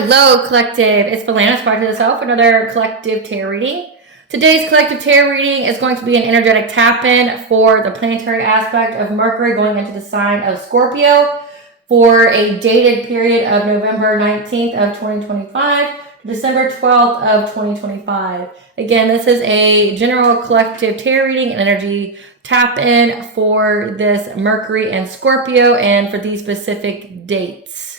Hello, collective. It's Belana, aspiraltotheself, another collective tarot reading. Today's collective tarot reading is going to be an energetic tap-in for the planetary aspect of Mercury going into the sign of Scorpio for a dated period of November 19th of 2025 to December 12th of 2025. Again, this is a general collective tarot reading and energy tap-in for this Mercury and Scorpio and for these specific dates.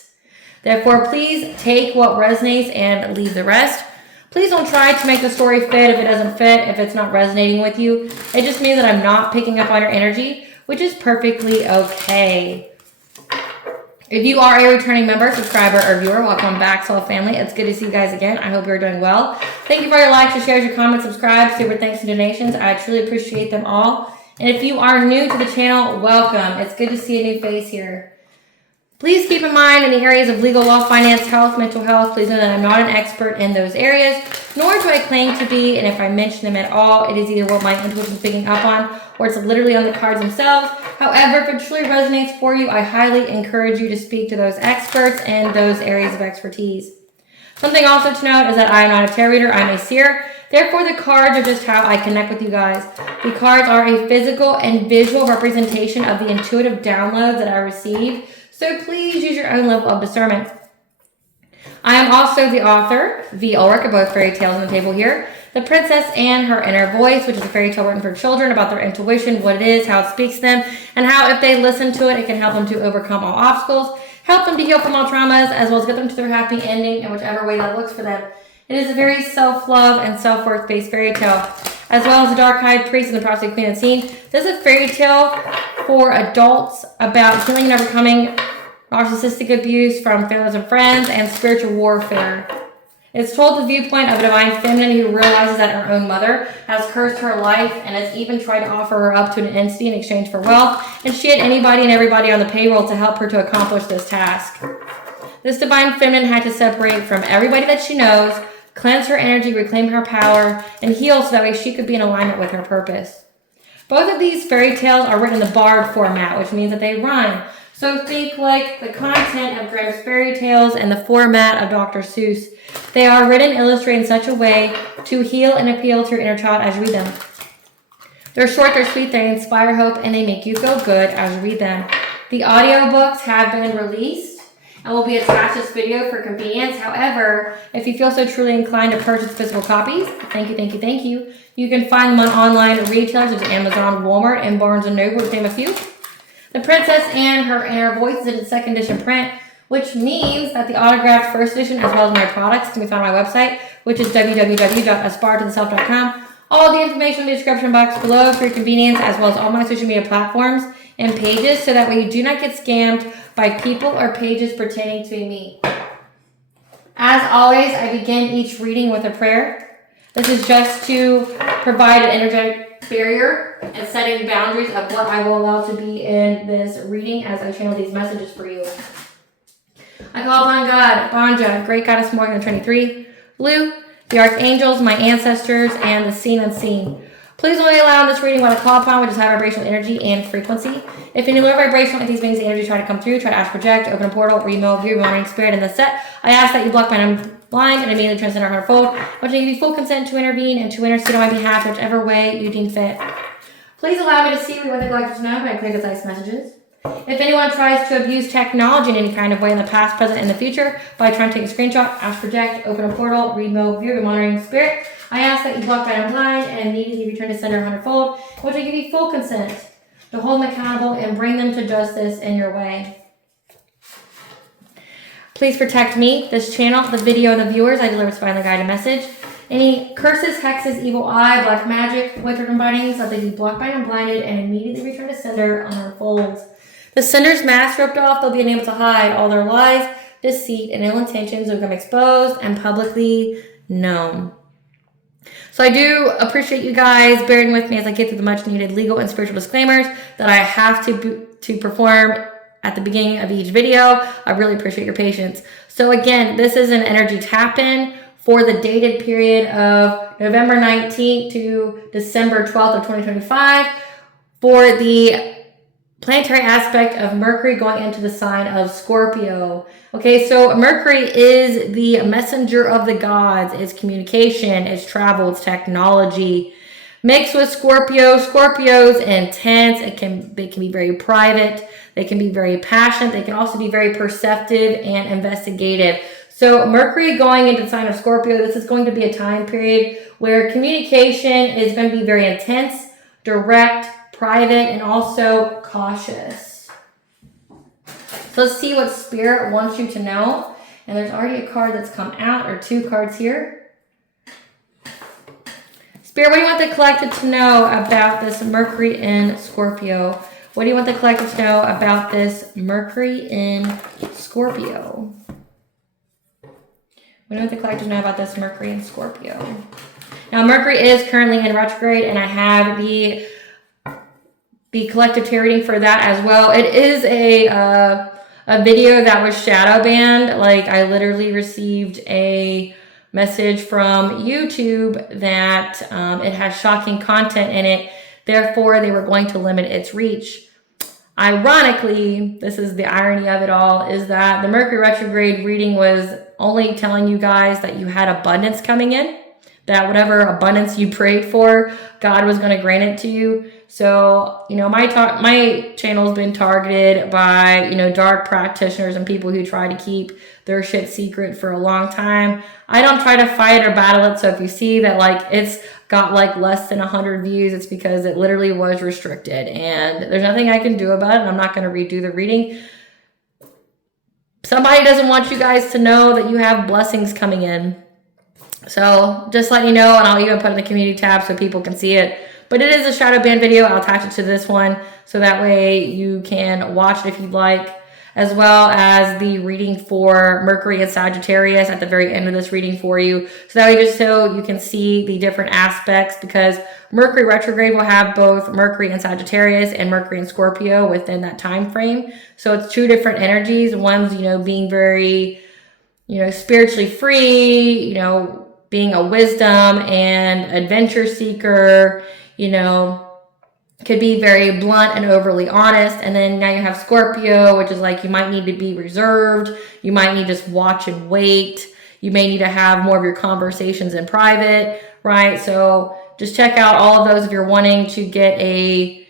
Therefore, please take what resonates and leave the rest. Please don't try to make the story fit if it doesn't fit, if it's not resonating with you. It just means that I'm not picking up on your energy, which is perfectly okay. If you are a returning member, subscriber, or viewer, welcome back, Soul Family. It's good to see you guys again. I hope you're doing well. Thank you for your likes, your shares, your comments, subscribes, super thanks, and donations. I truly appreciate them all. And if you are new to the channel, welcome. It's good to see a new face here. Please keep in mind in the areas of legal, law, finance, health, mental health, please know that I'm not an expert in those areas, nor do I claim to be, and if I mention them at all, it is either what my intuition is picking up on, or it's literally on the cards themselves. However, if it truly resonates for you, I highly encourage you to speak to those experts in those areas of expertise. Something also to note is that I am not a tarot reader, I'm a seer. Therefore, the cards are just how I connect with you guys. The cards are a physical and visual representation of the intuitive downloads that I receive. So please use your own level of discernment. I am also the author, the Ulrich of both fairy tales on the table here. The Princess and Her Inner Voice, which is a fairy tale written for children about their intuition, what it is, how it speaks to them, and how if they listen to it, it can help them to overcome all obstacles, help them to heal from all traumas, as well as get them to their happy ending in whichever way that looks for them. It is a very self-love and self-worth based fairy tale. As well as the Dark-Eyed Priest and the Prophecy Queen Unseen. This is a fairy tale for adults about healing and overcoming narcissistic abuse from families and friends and spiritual warfare. It's told the viewpoint of a divine feminine who realizes that her own mother has cursed her life and has even tried to offer her up to an entity in exchange for wealth, and she had anybody and everybody on the payroll to help her to accomplish this task. This divine feminine had to separate from everybody that she knows, cleanse her energy, reclaim her power, and heal so that way she could be in alignment with her purpose. Both of these fairy tales are written in the bard format, which means that they rhyme. So think like the content of Grimm's fairy tales and the format of Dr. Seuss. They are written and illustrated in such a way to heal and appeal to your inner child as you read them. They're short, they're sweet, they inspire hope, and they make you feel good as you read them. The audiobooks have been released and will be attached to this video for convenience. However, if you feel so truly inclined to purchase physical copies, thank you. You can find them on online retailers such as Amazon, Walmart, and Barnes & Noble, to name a few. The Princess and Her Inner Voice is in its second edition print, which means that the autographed first edition, as well as my products, can be found on my website, which is www.aspiraltotheself.com. All the information in the description box below for your convenience, as well as all my social media platforms and pages, so that way you do not get scammed by people or pages pretending to be me. As always, I begin each reading with a prayer. This is just to provide an energetic barrier and setting boundaries of what I will allow to be in this reading as I channel these messages for you. I call upon God, Banja, Great Goddess Morgan 23, Blue, the Archangels, my ancestors, and the seen unseen. Please only allow in this reading what I call upon, which is high vibrational energy and frequency. If any low vibrational entities, beings, energy try to come through, try to astral project, open a portal, remove your monitoring spirit in the set, I ask that you block my blind and immediately transcend our hundredfold, which I give you full consent to intervene and to intercede on my behalf, whichever way you deem fit. Please allow me to see what I'd like to know by clear, concise messages. If anyone tries to abuse technology in any kind of way in the past, present, and the future by trying to take a screenshot, astral project, open a portal, remove your monitoring spirit, I ask that you block my blind and immediately return to sender hundredfold, which I give you full consent to hold them accountable and bring them to justice in your way. Please protect me, this channel, the video, and the viewers. I deliver divinely guided message. Any curses, hexes, evil eye, black magic, witchery, and bindings, that they be blocked, bound, and blinded, and immediately return to sender on their folds. The sender's mask ripped off, they'll be unable to hide. All their lies, deceit, and ill intentions will become exposed and publicly known. So I do appreciate you guys bearing with me as I get through the much needed legal and spiritual disclaimers that I have to perform at the beginning of each video. I really appreciate your patience. So again, this is an energy tap-in for the dated period of November 19th to December 12th of 2025 for the planetary aspect of Mercury going into the sign of Scorpio. Okay, so Mercury is the messenger of the gods. It's communication, it's travel, it's technology. Mixed with Scorpio, Scorpio's intense. They can be very private. They can be very passionate. They can also be very perceptive and investigative. So Mercury going into the sign of Scorpio, this is going to be a time period where communication is going to be very intense, direct, private, and also cautious. So let's see what Spirit wants you to know. And there's already a card that's come out, or two cards here. Spirit, what do you want the collective to know about this Mercury in Scorpio? What do you want the collective to know about this Mercury in Scorpio? What do you want the collective to know about this Mercury in Scorpio? Now, Mercury is currently in retrograde, and I have the collective tarot reading for that as well. It is a video that was shadow banned. Like, I literally received a message from YouTube that it has shocking content in it. Therefore, they were going to limit its reach. Ironically, this is the irony of it all, is that the Mercury retrograde reading was only telling you guys that you had abundance coming in, that whatever abundance you prayed for, God was going to grant it to you. So, you know, my channel has been targeted by, you know, dark practitioners and people who try to keep their shit secret for a long time. I don't try to fight or battle it. So if you see that, like, it's got like less than 100 views, it's because it literally was restricted, and there's nothing I can do about it. I'm not going to redo the reading. Somebody doesn't want you guys to know that you have blessings coming in. So just let you know, and I'll even put it in the community tab so people can see it. But it is a shadow ban video. I'll attach it to this one so that way you can watch it if you'd like, as well as the reading for Mercury and Sagittarius at the very end of this reading for you. So that way, just so you can see the different aspects, because Mercury retrograde will have both Mercury and Sagittarius and Mercury and Scorpio within that time frame. So it's two different energies. One's, you know, being very, you know, spiritually free, you know, being a wisdom and adventure seeker, you know, could be very blunt and overly honest. And then now you have Scorpio, which is like you might need to be reserved. You might need to just watch and wait. You may need to have more of your conversations in private, right? So just check out all of those if you're wanting to get a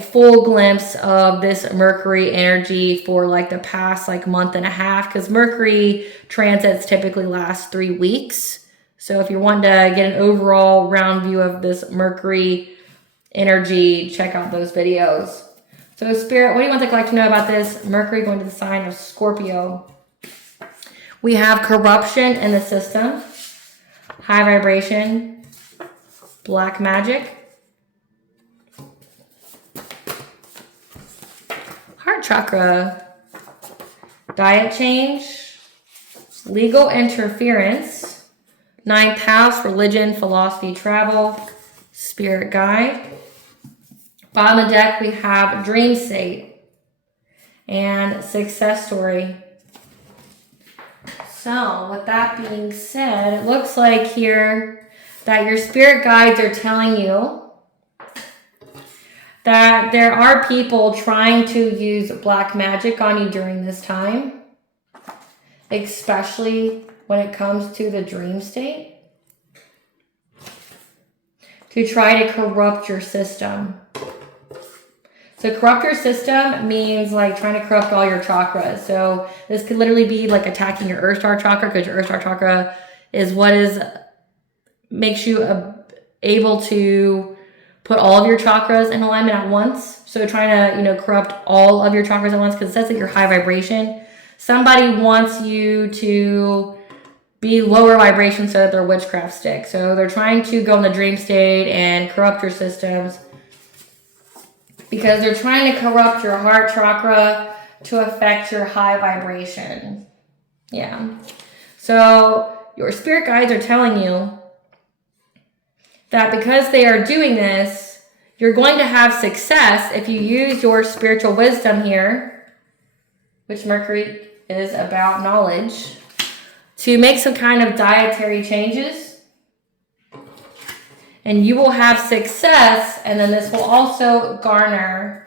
full glimpse of this Mercury energy for like the past like month and a half, because Mercury transits typically last 3 weeks. So if you want to get an overall round view of this Mercury energy, check out those videos. So Spirit, what do you want the collective to know about this Mercury going to the sign of Scorpio? We have corruption in the system, high vibration, black magic, heart chakra, diet change, legal interference, 9th house, religion, philosophy, travel, spirit guide. Bottom of the deck, we have dream state and success story. So with that being said, it looks like here that your spirit guides are telling you that there are people trying to use black magic on you during this time, especially when it comes to the dream state, to try to corrupt your system. So corrupt your system means like trying to corrupt all your chakras. So this could literally be like attacking your Earth Star chakra, because your Earth Star chakra is what makes you able to put all of your chakras in alignment at once. So trying to, you know, corrupt all of your chakras at once, because it says that you're high vibration. Somebody wants you to be lower vibration so that their witchcraft sticks. So they're trying to go in the dream state and corrupt your systems, because they're trying to corrupt your heart chakra to affect your high vibration. Yeah. So your spirit guides are telling you that because they are doing this, you're going to have success if you use your spiritual wisdom here, which Mercury is about knowledge, to make some kind of dietary changes. And you will have success, and then this will also garner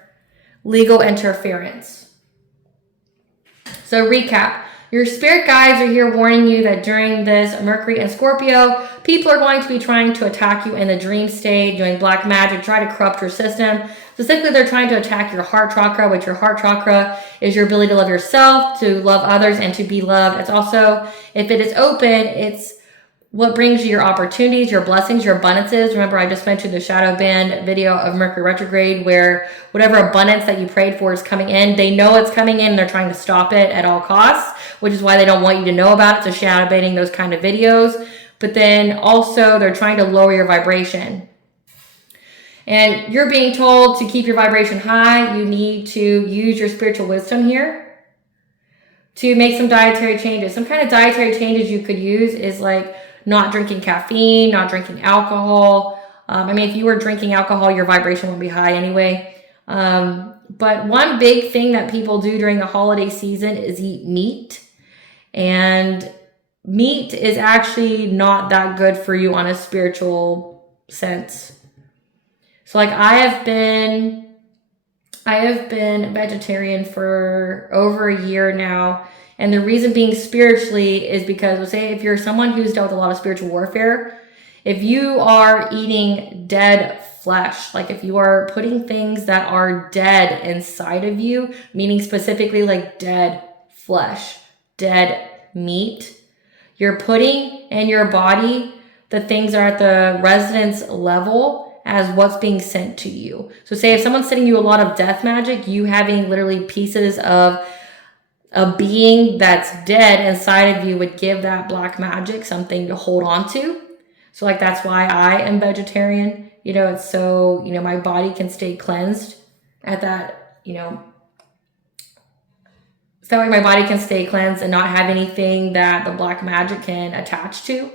legal interference. So recap. Your spirit guides are here warning you that during this Mercury and Scorpio, people are going to be trying to attack you in the dream state, doing black magic, try to corrupt your system. Specifically, they're trying to attack your heart chakra, which your heart chakra is your ability to love yourself, to love others, and to be loved. It's also, if it is open, it's what brings you your opportunities, your blessings, your abundances. Remember, I just mentioned the shadow band video of Mercury retrograde, where whatever abundance that you prayed for is coming in. They know it's coming in, and they're trying to stop it at all costs, which is why they don't want you to know about it. So shadow banning those kind of videos. But then also they're trying to lower your vibration. And you're being told to keep your vibration high. You need to use your spiritual wisdom here to make some dietary changes. Some kind of dietary changes you could use is like not drinking caffeine, not drinking alcohol. I mean, if you were drinking alcohol, your vibration would be high anyway. But one big thing that people do during the holiday season is eat meat. And meat is actually not that good for you on a spiritual sense. So like I have been vegetarian for over a year now. And the reason being spiritually is because, let's say if you're someone who's dealt with a lot of spiritual warfare, if you are eating dead flesh, like if you are putting things that are dead inside of you, meaning specifically like dead flesh, dead meat, you're putting in your body the things are at the resonance level as what's being sent to you. So say if someone's sending you a lot of death magic, you having literally pieces of a being that's dead inside of you would give that black magic something to hold on to. So like that's why I am vegetarian. You know, it's so, you know, my body can stay cleansed at that, you know, so that way my body can stay cleansed and not have anything that the black magic can attach to.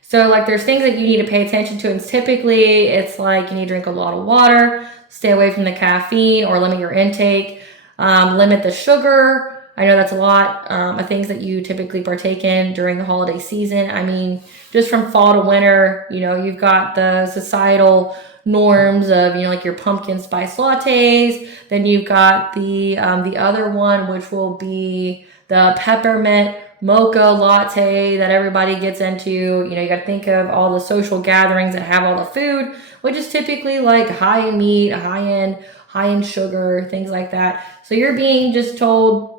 So like there's things that you need to pay attention to, and typically it's like you need to drink a lot of water, stay away from the caffeine or limit your intake, limit the sugar. I know that's a lot of things that you typically partake in during the holiday season. I mean, just from fall to winter, you know, you've got the societal norms of, you know, like your pumpkin spice lattes. Then you've got the other one, which will be the peppermint mocha latte that everybody gets into. You know, you got to think of all the social gatherings that have all the food, which is typically like high in meat, high in sugar, things like that. So you're being just told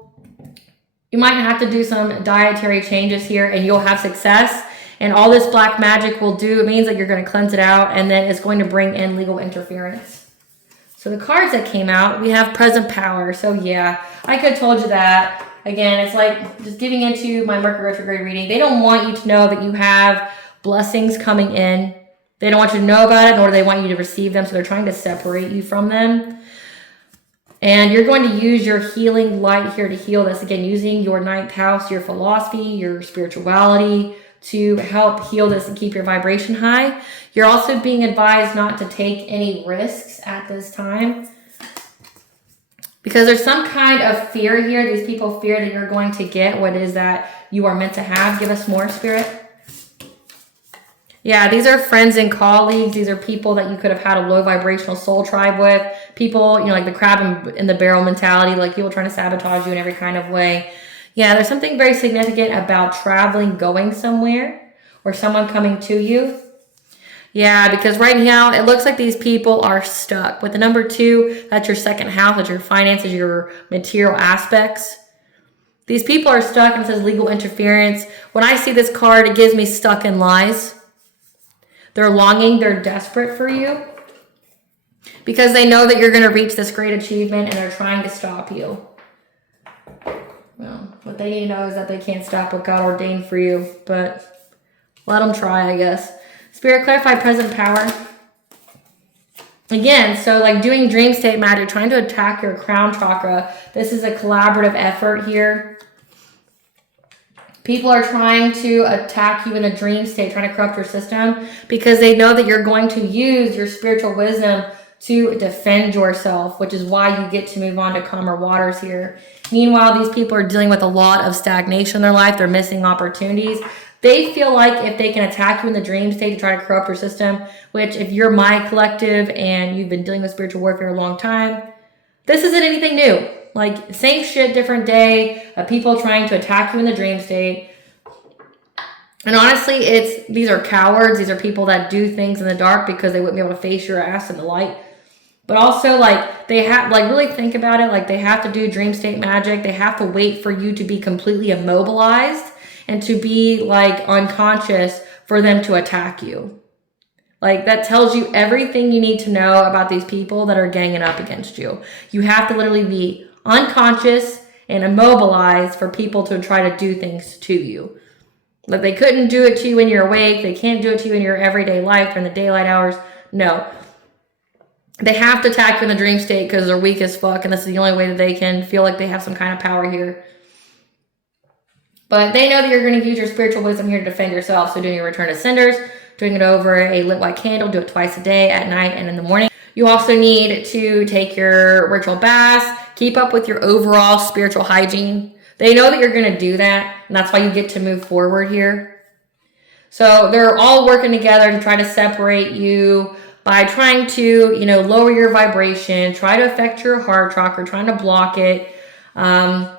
you might have to do some dietary changes here and you'll have success. And all this black magic will do, it means that you're going to cleanse it out, and then it's going to bring in legal interference. So the cards that came out, we have present power. So yeah, I could have told you that. Again, it's like just giving into my Mercury retrograde reading. They don't want you to know that you have blessings coming in. They don't want you to know about it, nor do they want you to receive them. So they're trying to separate you from them. And you're going to use your healing light here to heal this. Again, using your ninth house, your philosophy, your spirituality to help heal this and keep your vibration high. You're also being advised not to take any risks at this time, because there's some kind of fear here. These people fear that you're going to get what it is that you are meant to have. Give us more, Spirit. Yeah, these are friends and colleagues. These are people that you could have had a low vibrational soul tribe with. People, you know, like the crab in the barrel mentality, like people trying to sabotage you in every kind of way. Yeah, there's something very significant about traveling, going somewhere, or someone coming to you. Yeah, because right now it looks like these people are stuck. With the number 2, that's your second house, that's your finances, your material aspects. These people are stuck, and it says legal interference. When I see this card, it gives me stuck in lies. They're longing, they're desperate for you because they know that you're going to reach this great achievement, and they're trying to stop you. Well, what they need to know is that they can't stop what God ordained for you, but let them try, I guess. Spirit, clarify present power. Again, so like doing dream state magic, trying to attack your crown chakra. This is a collaborative effort here. People are trying to attack you in a dream state, trying to corrupt your system because they know that you're going to use your spiritual wisdom to defend yourself, which is why you get to move on to calmer waters here. Meanwhile, these people are dealing with a lot of stagnation in their life. They're missing opportunities. They feel like if they can attack you in the dream state to try to corrupt your system, which if you're my collective and you've been dealing with spiritual warfare a long time, this isn't anything new. Like, same shit, different day of people trying to attack you in the dream state. And honestly, these are cowards. These are people that do things in the dark because they wouldn't be able to face your ass in the light. But also, like, they have, like, really think about it. Like, they have to do dream state magic. They have to wait for you to be completely immobilized and to be, like, unconscious for them to attack you. Like, that tells you everything you need to know about these people that are ganging up against you. You have to literally be unconscious and immobilized for people to try to do things to you. Like, they couldn't do it to you when you're awake. They can't do it to you in your everyday life during the daylight hours. No. They have to attack you in the dream state because they're weak as fuck, and this is the only way that they can feel like they have some kind of power here. But they know that you're going to use your spiritual wisdom here to defend yourself. So doing your return to senders, doing it over a lit white candle, do it twice a day, at night and in the morning. You also need to take your ritual baths, keep up with your overall spiritual hygiene. They know that you're going to do that, and that's why you get to move forward here. So they're all working together to try to separate you by trying to, lower your vibration, try to affect your heart chakra, trying to block it. In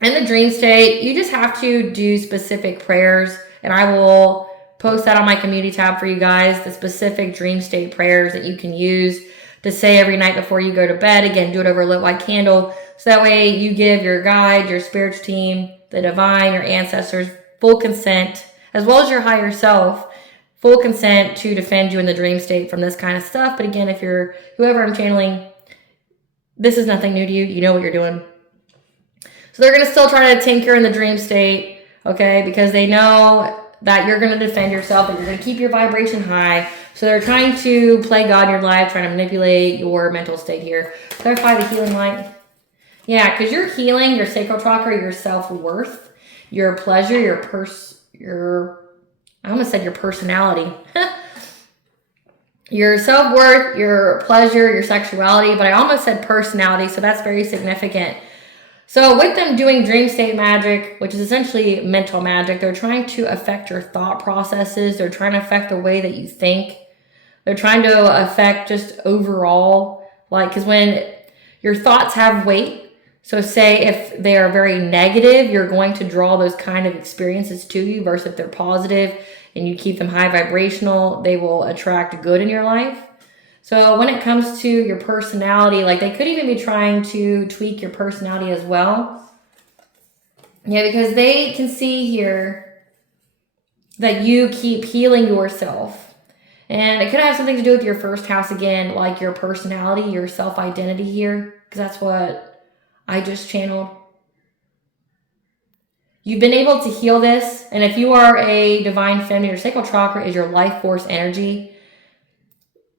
the dream state, you just have to do specific prayers, and I will post that on my community tab for you guys, the specific dream state prayers that you can use to say every night before you go to bed. Again, do it over a lit white candle. So that way you give your guide, your spiritual team, the divine, your ancestors, full consent, as well as your higher self, full consent to defend you in the dream state from this kind of stuff. But again, if you're whoever I'm channeling, this is nothing new to you. You know what you're doing. So they're going to still try to tinker in the dream state, okay, because they know that you're going to defend yourself, that you're going to keep your vibration high. So they're trying to play God in your life, trying to manipulate your mental state here. Clarify the healing light. Yeah, because you're healing your sacral chakra, your self-worth, your pleasure, I almost said your personality. Your self-worth, your pleasure, your sexuality, but I almost said personality, so that's very significant. So with them doing dream state magic, which is essentially mental magic, they're trying to affect your thought processes. They're trying to affect the way that you think. They're trying to affect just overall, because when your thoughts have weight, so say if they are very negative, you're going to draw those kind of experiences to you, versus if they're positive and you keep them high vibrational, they will attract good in your life. So when it comes to your personality, they could even be trying to tweak your personality as well. Yeah, because they can see here that you keep healing yourself. And it could have something to do with your first house again, like your personality, your self-identity here, because that's what I just channeled. You've been able to heal this, and if you are a divine feminine, your sacral chakra is your life force energy.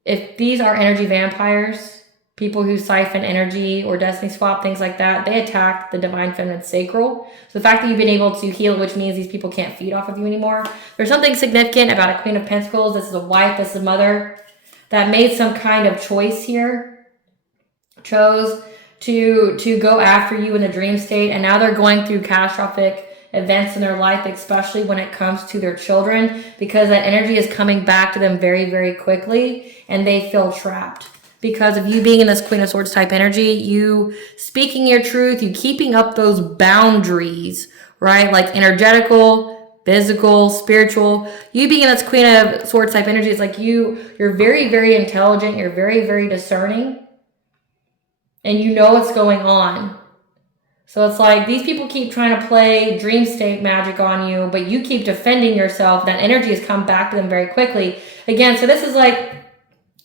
If these are energy vampires, people who siphon energy or destiny swap, things like that, they attack the divine feminine sacral. So the fact that you've been able to heal, which means these people can't feed off of you anymore. There's something significant about a Queen of Pentacles. This is a wife, this is a mother that made some kind of choice here, chose to go after you in the dream state, and now they're going through catastrophic events in their life, especially when it comes to their children, because that energy is coming back to them very, very quickly, and they feel trapped because of you being in this Queen of Swords type energy, you speaking your truth, you keeping up those boundaries, right? Like energetical, physical, spiritual. You being in this Queen of Swords type energy, it's like you're very, very intelligent, you're very, very discerning, and you know what's going on. So it's like these people keep trying to play dream state magic on you, but you keep defending yourself. That energy has come back to them very quickly. Again, so this is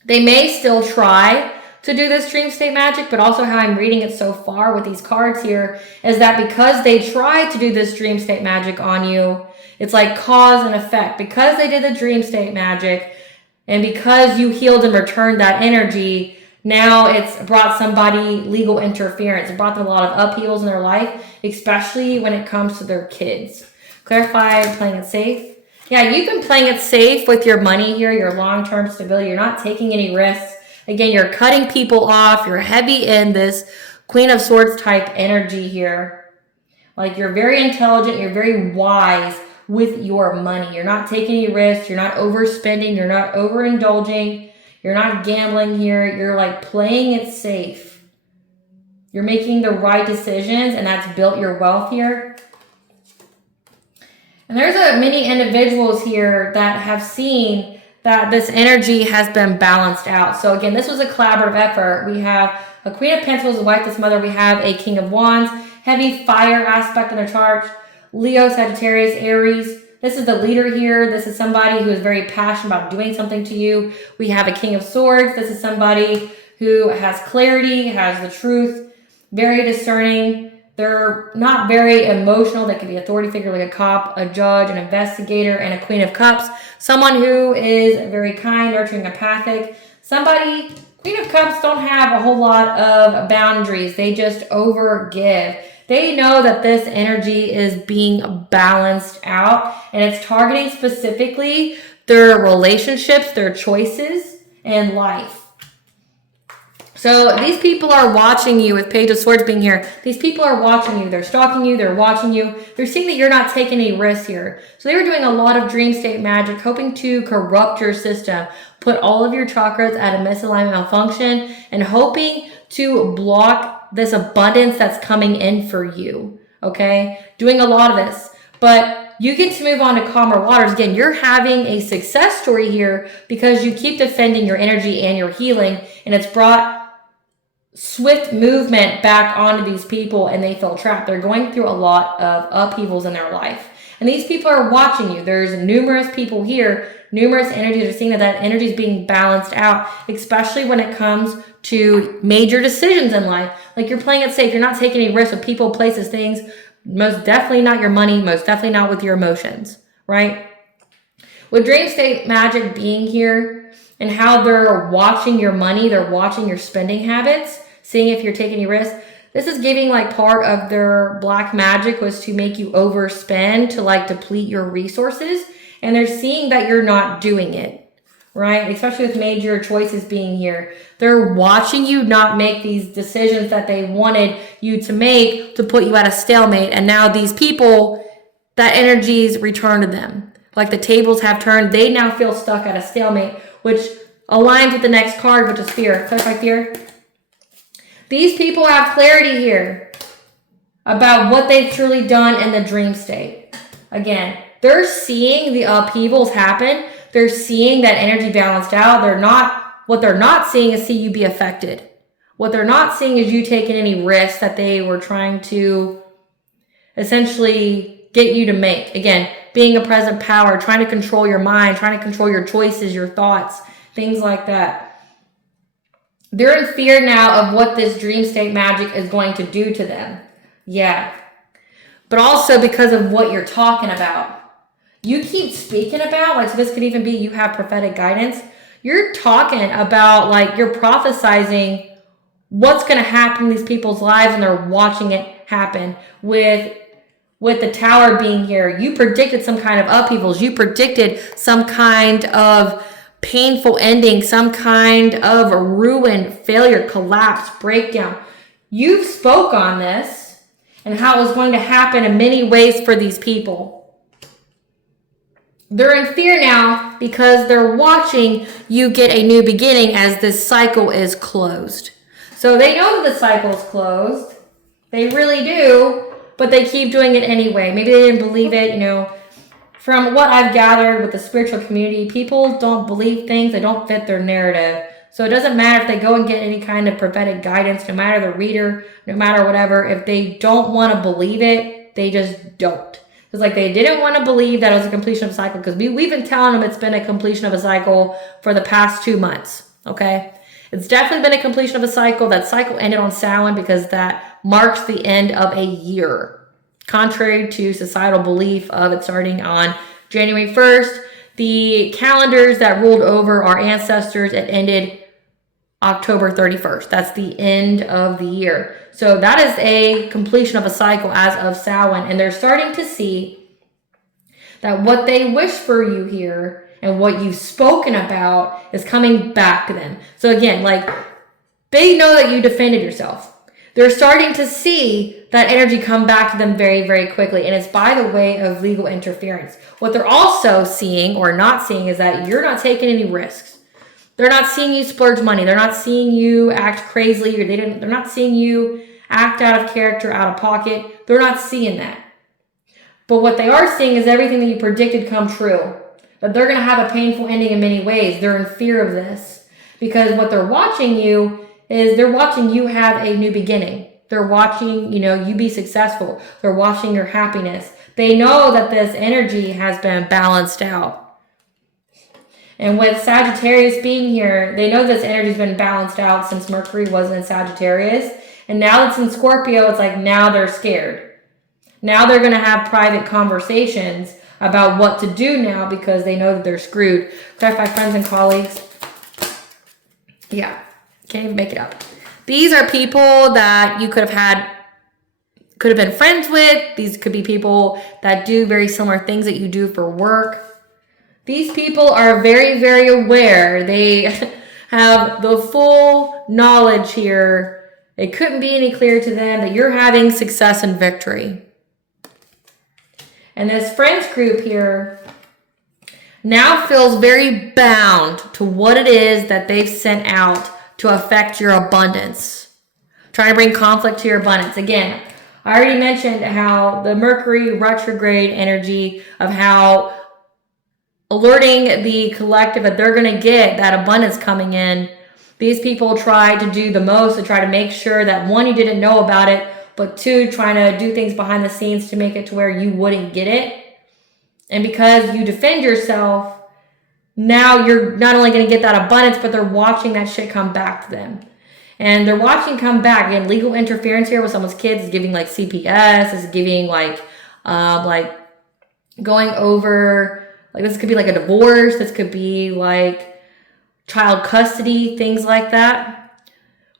they may still try to do this dream state magic, but also how I'm reading it so far with these cards here is that because they tried to do this dream state magic on you, it's like cause and effect. Because they did the dream state magic and because you healed and returned that energy, now it's brought somebody legal interference. It brought them a lot of upheavals in their life, especially when it comes to their kids. Clarify, playing it safe. Yeah, you've been playing it safe with your money here, your long-term stability. You're not taking any risks. Again, you're cutting people off. You're heavy in this Queen of Swords type energy here. You're very intelligent. You're very wise with your money. You're not taking any risks. You're not overspending. You're not overindulging. You're not gambling here. You're playing it safe. You're making the right decisions, and that's built your wealth here. And there's many individuals here that have seen that this energy has been balanced out. So again, this was a collaborative effort. We have a Queen of Pentacles, a wife, this mother. We have a King of Wands, heavy fire aspect in their chart. Leo, Sagittarius, Aries. This is the leader here. This is somebody who is very passionate about doing something to you. We have a King of Swords. This is somebody who has clarity, has the truth, very discerning. They're not very emotional. They could be an authority figure like a cop, a judge, an investigator, and a Queen of Cups. Someone who is very kind, nurturing, empathic. Somebody, Queen of Cups don't have a whole lot of boundaries. They just overgive. They know that this energy is being balanced out, and it's targeting specifically their relationships, their choices, and life. So these people are watching you with Page of Swords being here. These people are watching you. They're stalking you. They're watching you. They're seeing that you're not taking any risks here. So they were doing a lot of dream state magic, hoping to corrupt your system, put all of your chakras at a misalignment malfunction, and hoping to block this abundance that's coming in for you. Okay? Doing a lot of this. But you get to move on to calmer waters. Again, you're having a success story here because you keep defending your energy and your healing, and it's brought swift movement back onto these people, and they feel trapped. They're going through a lot of upheavals in their life. And these people are watching you. There's numerous people here, numerous energies are seeing that energy is being balanced out, especially when it comes to major decisions in life. Like you're playing it safe. You're not taking any risks with people, places, things. Most definitely not your money. Most definitely not with your emotions, right? With dream state magic being here and how they're watching your money, they're watching your spending habits, seeing if you're taking any risks. This is giving like part of their black magic was to make you overspend, to like deplete your resources. And they're seeing that you're not doing it, right? Especially with major choices being here. They're watching you not make these decisions that they wanted you to make to put you at a stalemate. And now these people, that energy's returned to them. Like the tables have turned. They now feel stuck at a stalemate, which aligns with the next card, which is fear. Clarify fear. These people have clarity here about what they've truly done in the dream state. Again, they're seeing the upheavals happen. They're seeing that energy balanced out. What they're not seeing is see you be affected. What they're not seeing is you taking any risks that they were trying to essentially get you to make. Again, being a present power, trying to control your mind, trying to control your choices, your thoughts, things like that. They're in fear now of what this dream state magic is going to do to them. Yeah. But also because of what you're talking about. You keep speaking about, like, so this could even be you have prophetic guidance. You're talking about, like, you're prophesizing what's going to happen in these people's lives, and they're watching it happen. With the tower being here, you predicted some kind of upheavals. You predicted some kind of painful ending, some kind of ruin, failure, collapse, breakdown. You spoke on this and how it was going to happen in many ways for these people. They're in fear now because they're watching you get a new beginning as this cycle is closed. So they know that the cycle is closed. They really do, but they keep doing it anyway. Maybe they didn't believe it, From what I've gathered with the spiritual community, people don't believe things that don't fit their narrative. So it doesn't matter if they go and get any kind of prophetic guidance, no matter the reader, no matter whatever. If they don't want to believe it, they just don't. It's like they didn't want to believe that it was a completion of a cycle because we've been telling them it's been a completion of a cycle for the past 2 months, okay? It's definitely been a completion of a cycle. That cycle ended on Samhain because that marks the end of a year. Contrary to societal belief of it starting on January 1st, the calendars that ruled over our ancestors, it ended October 31st. That's the end of the year. So that is a completion of a cycle as of Samhain. And they're starting to see that what they wish for you here and what you've spoken about is coming back to them. So again, like, they know that you defended yourself. They're starting to see that energy come back to them very, very quickly. And it's by the way of legal interference. What they're also seeing or not seeing is that you're not taking any risks. They're not seeing you splurge money. They're not seeing you act crazily. They're not seeing you act out of character, out of pocket. They're not seeing that. But what they are seeing is everything that you predicted come true. That they're going to have a painful ending in many ways. They're in fear of this. Because what they're watching you is they're watching you have a new beginning. They're watching, you be successful. They're watching your happiness. They know that this energy has been balanced out. And with Sagittarius being here, they know this energy's been balanced out since Mercury wasn't in Sagittarius. And now it's in Scorpio, it's like now they're scared. Now they're going to have private conversations about what to do now because they know that they're screwed. Clarify friends and colleagues. Yeah, can't even make it up. These are people that you could have been friends with. These could be people that do very similar things that you do for work. These people are very, very aware. They have the full knowledge here. It couldn't be any clearer to them that you're having success and victory. And this friends group here now feels very bound to what it is that they've sent out to affect your abundance. Trying to bring conflict to your abundance. Again, I already mentioned how the Mercury retrograde energy of how alerting the collective that they're going to get that abundance coming in. These people try to do the most to try to make sure that one, you didn't know about it, but two, trying to do things behind the scenes to make it to where you wouldn't get it. And because you defend yourself, now you're not only going to get that abundance, but they're watching that shit come back to them. And they're watching come back. Again, legal interference here with someone's kids is giving like CPS, is giving like going over, like this could be like a divorce, this could be like child custody, things like that.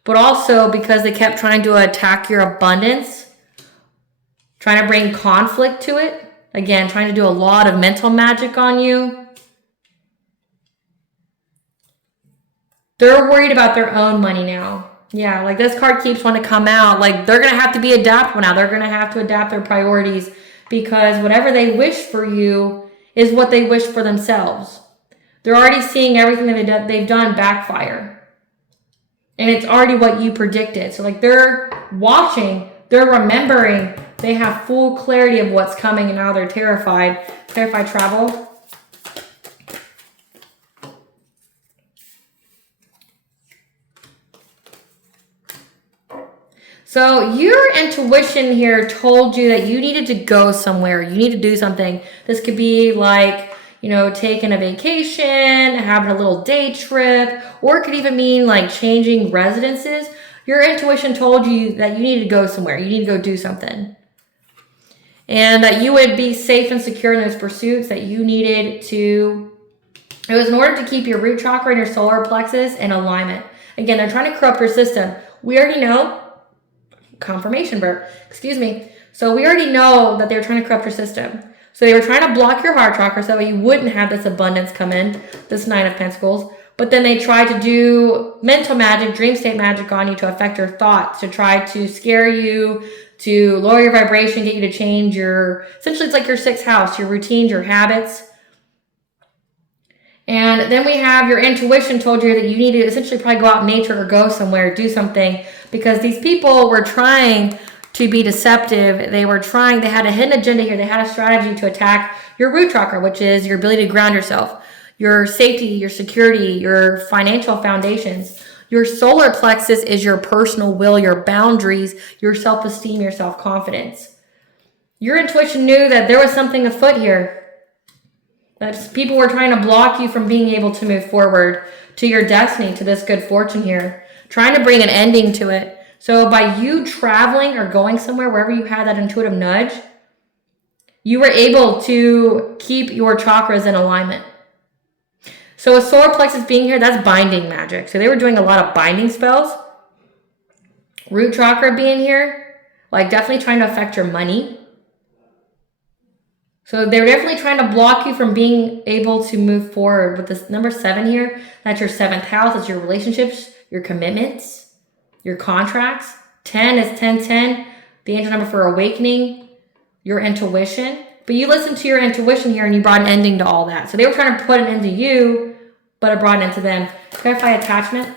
But also because they kept trying to attack your abundance, trying to bring conflict to it. Again, trying to do a lot of mental magic on you. They're worried about their own money now. Yeah, like this card keeps wanting to come out. Like they're going to have to be adaptable now. They're going to have to adapt their priorities because whatever they wish for you is what they wish for themselves. They're already seeing everything that they've done backfire. And it's already what you predicted. So like they're watching, they're remembering, they have full clarity of what's coming and now they're terrified. Terrified travel. So your intuition here told you that you needed to go somewhere. You need to do something. This could be like, taking a vacation, having a little day trip, or it could even mean like changing residences. Your intuition told you that you need to go somewhere. You need to go do something. And that you would be safe and secure in those pursuits that you needed to. It was in order to keep your root chakra and your solar plexus in alignment. Again, they're trying to corrupt your system. We already know. Confirmation, Bert. Excuse me. So we already know that they're trying to corrupt your system. So they were trying to block your heart chakra so that you wouldn't have this abundance come in, this Nine of Pentacles. But then they tried to do mental magic, dream state magic on you to affect your thoughts, to try to scare you, to lower your vibration, get you to change essentially it's like your sixth house, your routines, your habits. And then we have your intuition told you that you need to essentially probably go out in nature or go somewhere, do something, because these people were trying to be deceptive. They had a hidden agenda here. They had a strategy to attack your root chakra, which is your ability to ground yourself, your safety, your security, your financial foundations. Your solar plexus is your personal will, your boundaries, your self-esteem, your self-confidence. Your intuition knew that there was something afoot here. That people were trying to block you from being able to move forward to your destiny, to this good fortune here. Trying to bring an ending to it. So by you traveling or going somewhere, wherever you had that intuitive nudge, you were able to keep your chakras in alignment. So with solar plexus being here, that's binding magic. So they were doing a lot of binding spells. Root chakra being here, like definitely trying to affect your money. So they're definitely trying to block you from being able to move forward. With this number 7 here, that's your 7th house. It's your relationships, your commitments, your contracts. 10 is 1010, the angel number for awakening, your intuition. But you listened to your intuition here and you brought an ending to all that. So they were trying to put an end to you, but it brought an end to them. Clarify attachment.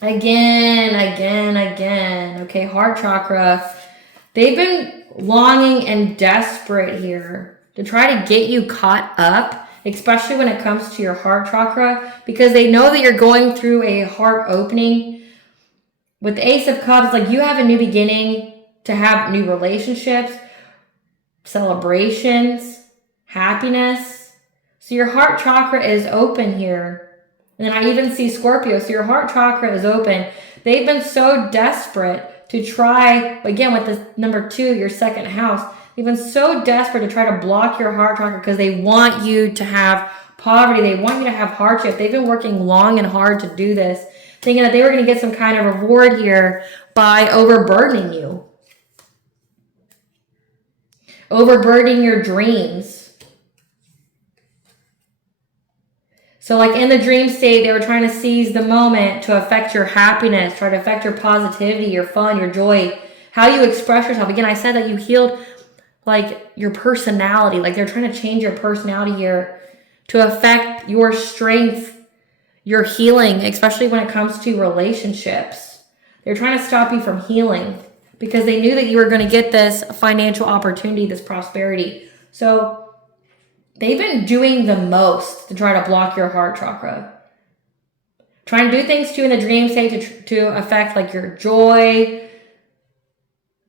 Again. Okay, heart chakra. They've been longing and desperate here to try to get you caught up, especially when it comes to your heart chakra, because they know that you're going through a heart opening. With the Ace of Cups, like you have a new beginning to have new relationships, celebrations, happiness. So your heart chakra is open here. And then I even see Scorpio. So your heart chakra is open. They've been so desperate to try, again, with this number 2, your second house, they've been so desperate to try to block your heart chakra because they want you to have poverty. They want you to have hardship. They've been working long and hard to do this, thinking that they were going to get some kind of reward here by overburdening you. Overburdening your dreams. So like in the dream state, they were trying to seize the moment to affect your happiness, try to affect your positivity, your fun, your joy, how you express yourself. Again, I said that you healed like your personality. Like they're trying to change your personality here to affect your strength, your healing, especially when it comes to relationships. They're trying to stop you from healing because they knew that you were going to get this financial opportunity, this prosperity. So they've been doing the most to try to block your heart chakra. Trying to do things to you in the dream state to affect like your joy,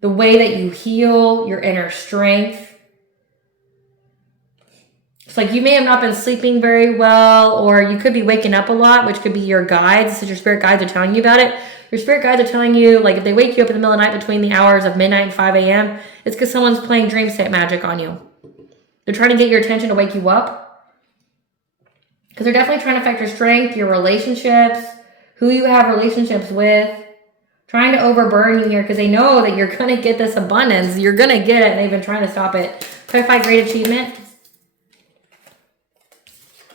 the way that you heal, your inner strength. It's like you may have not been sleeping very well, or you could be waking up a lot, which could be your guides. This is your spirit guides are telling you about it. Your spirit guides are telling you, like if they wake you up in the middle of the night between the hours of midnight and 5 a.m., it's because someone's playing dream state magic on you. They're trying to get your attention to wake you up. Because they're definitely trying to affect your strength, your relationships, who you have relationships with. Trying to overburden you here because they know that you're going to get this abundance. You're going to get it. And they've been trying to stop it. Clarify great achievement.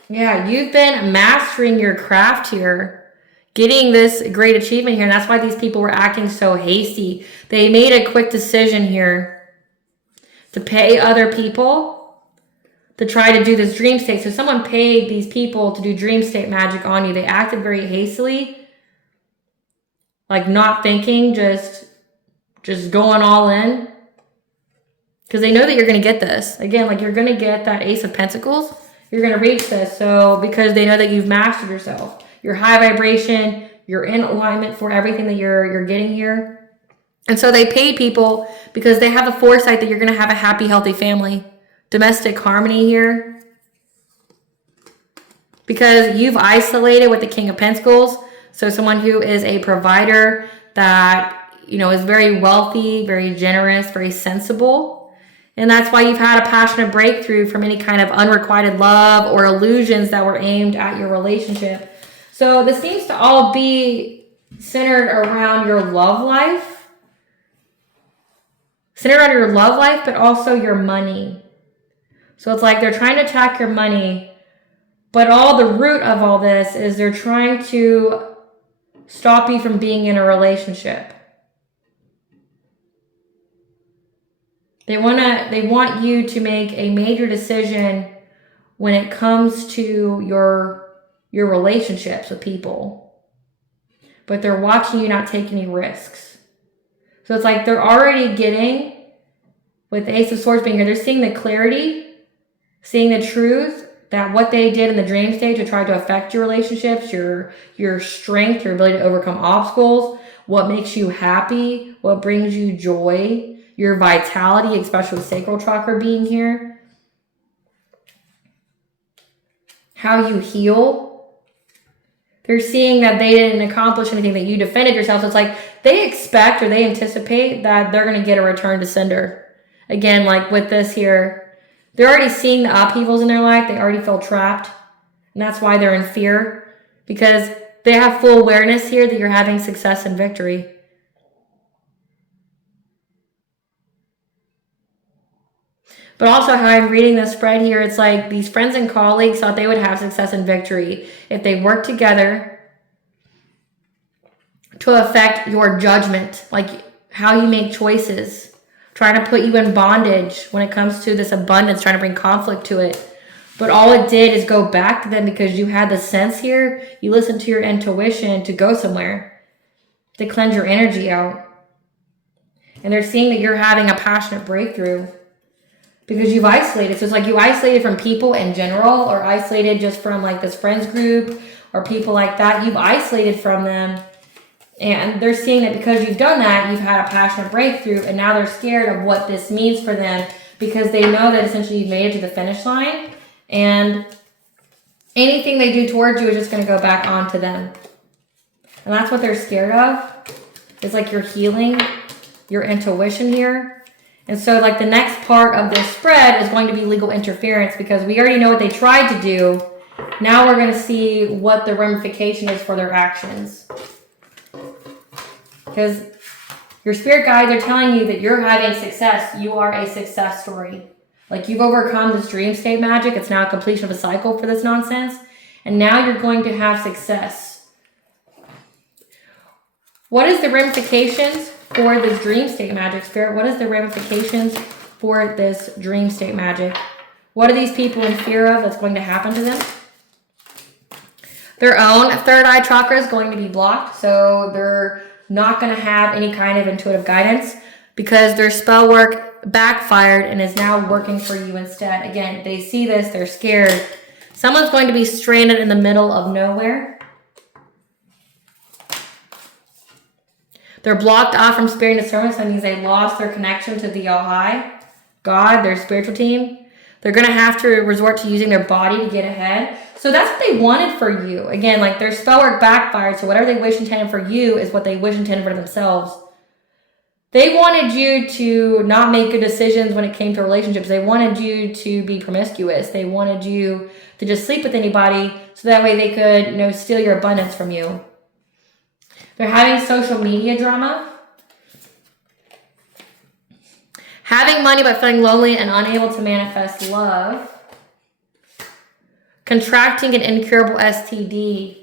Yeah, you've been mastering your craft here. Getting this great achievement here. And that's why these people were acting so hasty. They made a quick decision here to pay other people to try to do this dream state. So someone paid these people to do dream state magic on you. They acted very hastily, like not thinking, just going all in. Because they know that you're going to get this. Again, like you're going to get that Ace of Pentacles. You're going to reach this. So because they know that you've mastered yourself. You're high vibration. You're in alignment for everything that you're getting here. And so they paid people because they have the foresight that you're going to have a happy, healthy family. Domestic harmony here. Because you've isolated with the King of Pentacles. So someone who is a provider that, you know, is very wealthy, very generous, very sensible. And that's why you've had a passionate breakthrough from any kind of unrequited love or illusions that were aimed at your relationship. So this seems to all be centered around your love life. Centered around your love life, but also your money. So it's like they're trying to attack your money, but all the root of all this is they're trying to stop you from being in a relationship. They want you to make a major decision when it comes to your relationships with people. But they're watching you not take any risks. So it's like they're already getting, with the Ace of Swords being here, they're seeing the clarity, seeing the truth that what they did in the dream stage to try to affect your relationships, your strength, your ability to overcome obstacles, what makes you happy, what brings you joy, your vitality, especially with sacral chakra being here, how you heal. They're seeing that they didn't accomplish anything, that you defended yourself. So it's like they expect or they anticipate that they're going to get a return to sender. Again, like with this here, they're already seeing the upheavals in their life. They already feel trapped. And that's why they're in fear. Because they have full awareness here that you're having success and victory. But also how I'm reading this spread here, it's like these friends and colleagues thought they would have success and victory if they worked together to affect your judgment, like how you make choices. Trying to put you in bondage when it comes to this abundance, trying to bring conflict to it. But all it did is go back to them because you had the sense here. You listened to your intuition to go somewhere. to cleanse your energy out. And they're seeing that you're having a passionate breakthrough because you've isolated. So it's like you isolated from people in general, or isolated just from like this friends group or people like that. You've isolated from them. And they're seeing that because you've done that, you've had a passionate breakthrough, and now they're scared of what this means for them because they know that essentially you've made it to the finish line, and anything they do towards you is just going to go back onto them. And that's what they're scared of. It's like your healing, your intuition here. And so like the next part of this spread is going to be legal interference, because we already know what they tried to do. Now we're going to see what the ramification is for their actions. Because your spirit guides are telling you that you're having success. You are a success story. Like you've overcome this dream state magic. It's now a completion of a cycle for this nonsense. And now you're going to have success. What is the ramifications for this dream state magic, Spirit? What is the ramifications for this dream state magic? What are these people in fear of that's going to happen to them? Their own third eye chakra is going to be blocked. So they're not going to have any kind of intuitive guidance because their spell work backfired and is now working for you instead. Again, they see this, they're scared. Someone's going to be stranded in the middle of nowhere. They're blocked off from spirit discernment. So that means they lost their connection to the All-High, God, their spiritual team. They're going to have to resort to using their body to get ahead. So that's what they wanted for you. Again, like their spell work backfired. So whatever they wish intended for you is what they wish intended for themselves. They wanted you to not make good decisions when it came to relationships. They wanted you to be promiscuous. They wanted you to just sleep with anybody so that way they could, steal your abundance from you. They're having social media drama. Having money but feeling lonely and unable to manifest love. Contracting an incurable STD.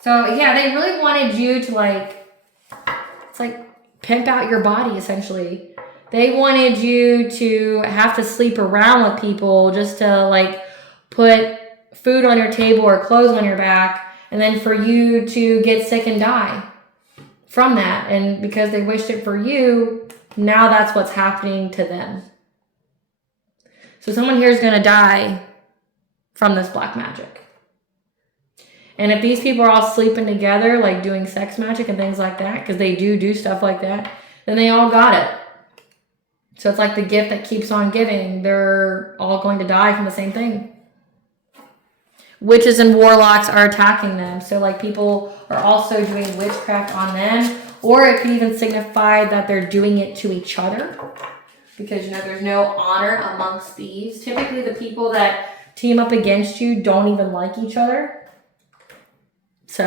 So yeah, they really wanted you to it's like pimp out your body essentially. They wanted you to have to sleep around with people just to put food on your table or clothes on your back, and then for you to get sick and die from that. And because they wished it for you, now that's what's happening to them. So someone here is going to die from this black magic. And if these people are all sleeping together, like doing sex magic and things like that, because they do stuff like that, then they all got it. So it's like the gift that keeps on giving. They're all going to die from the same thing. Witches and warlocks are attacking them. So people are also doing witchcraft on them. Or it could even signify that they're doing it to each other. Because, there's no honor amongst thieves. Typically, the people that team up against you don't even like each other. So.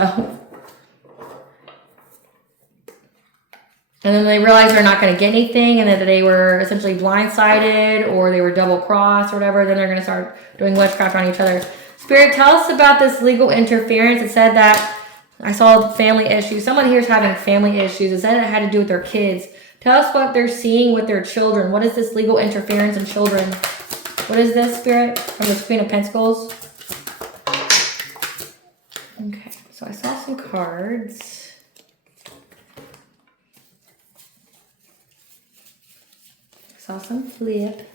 And then they realize they're not going to get anything, and that they were essentially blindsided, or they were double-crossed or whatever. Then they're going to start doing witchcraft on each other. Spirit, tell us about this legal interference. It said that I saw family issues. Someone here is having family issues. It said it had to do with their kids. Tell us what they're seeing with their children. What is this legal interference in children? What is this, Spirit? From the Queen of Pentacles. Okay, so I saw some cards. I saw some flip.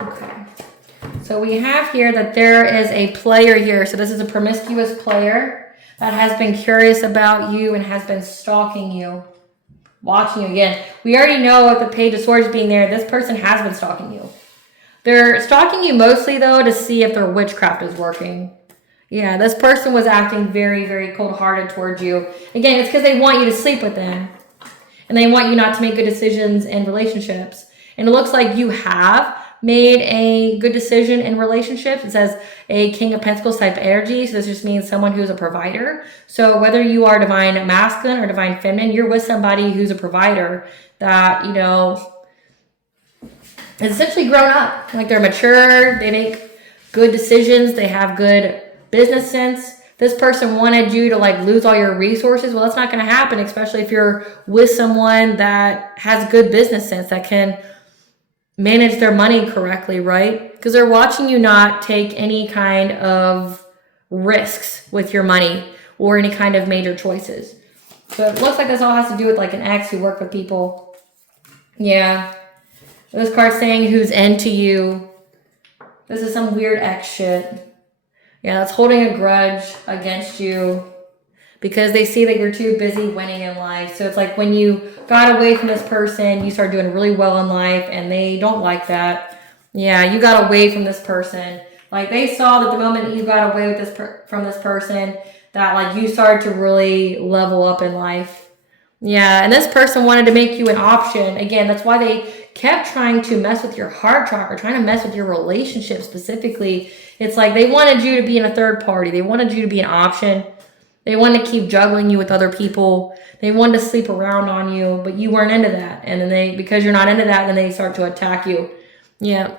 Okay. So we have here that there is a player here. So this is a promiscuous player that has been curious about you and has been stalking you, watching you. Again, we already know with the Page of Swords being there, this person has been stalking you. They're stalking you mostly, though, to see if their witchcraft is working. Yeah, this person was acting very, very cold-hearted towards you. Again, it's because they want you to sleep with them. And they want you not to make good decisions in relationships. And it looks like you have made a good decision in relationships. It says a King of Pentacles type energy. So this just means someone who's a provider. So whether you are divine masculine or divine feminine, you're with somebody who's a provider that, is essentially grown up. They're mature. They make good decisions. They have good business sense. This person wanted you to lose all your resources. Well, that's not going to happen, especially if you're with someone that has good business sense, that can manage their money correctly, right? Because they're watching you not take any kind of risks with your money or any kind of major choices. So it looks like this all has to do with like an ex who worked with people. Yeah. This card's saying who's into you. This is some weird ex shit. Yeah, that's holding a grudge against you because they see that you're too busy winning in life. So it's like when you got away from this person, you started doing really well in life and they don't like that. Yeah, you got away from this person. Like they saw that the moment you got away with from this person, that like you started to really level up in life. Yeah, and this person wanted to make you an option. Again, that's why they kept trying to mess with your heart chakra, trying to mess with your relationship specifically. It's like they wanted you to be in a third party. They wanted you to be an option. They wanted to keep juggling you with other people. They wanted to sleep around on you, but you weren't into that. And then because you're not into that, then they start to attack you. Yeah.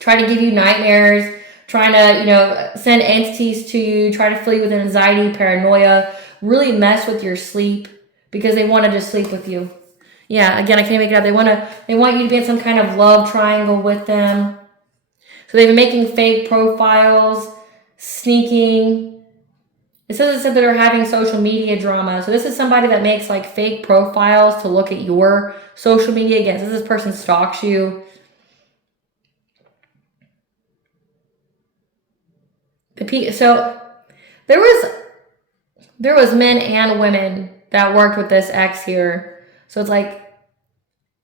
Try to give you nightmares, trying to, send entities to you, try to fill you with anxiety, paranoia, really mess with your sleep because they want to just sleep with you. Yeah, again, I can't make it up. They want you to be in some kind of love triangle with them. So they've been making fake profiles, sneaking. It says that they're having social media drama. So this is somebody that makes like fake profiles to look at your social media. Again, so this person stalks you. So there was men and women that worked with this ex here. So it's like,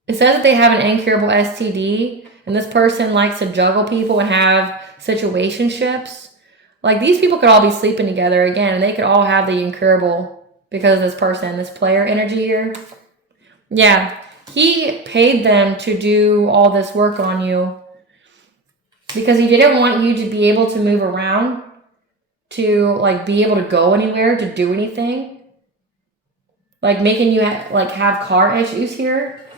it says that they have an incurable STD and this person likes to juggle people and have situationships. Like these people could all be sleeping together again and they could all have the incurable because of this person, this player energy here. Yeah, he paid them to do all this work on you because he didn't want you to be able to move around, to like be able to go anywhere, to do anything. Like making you have car issues here.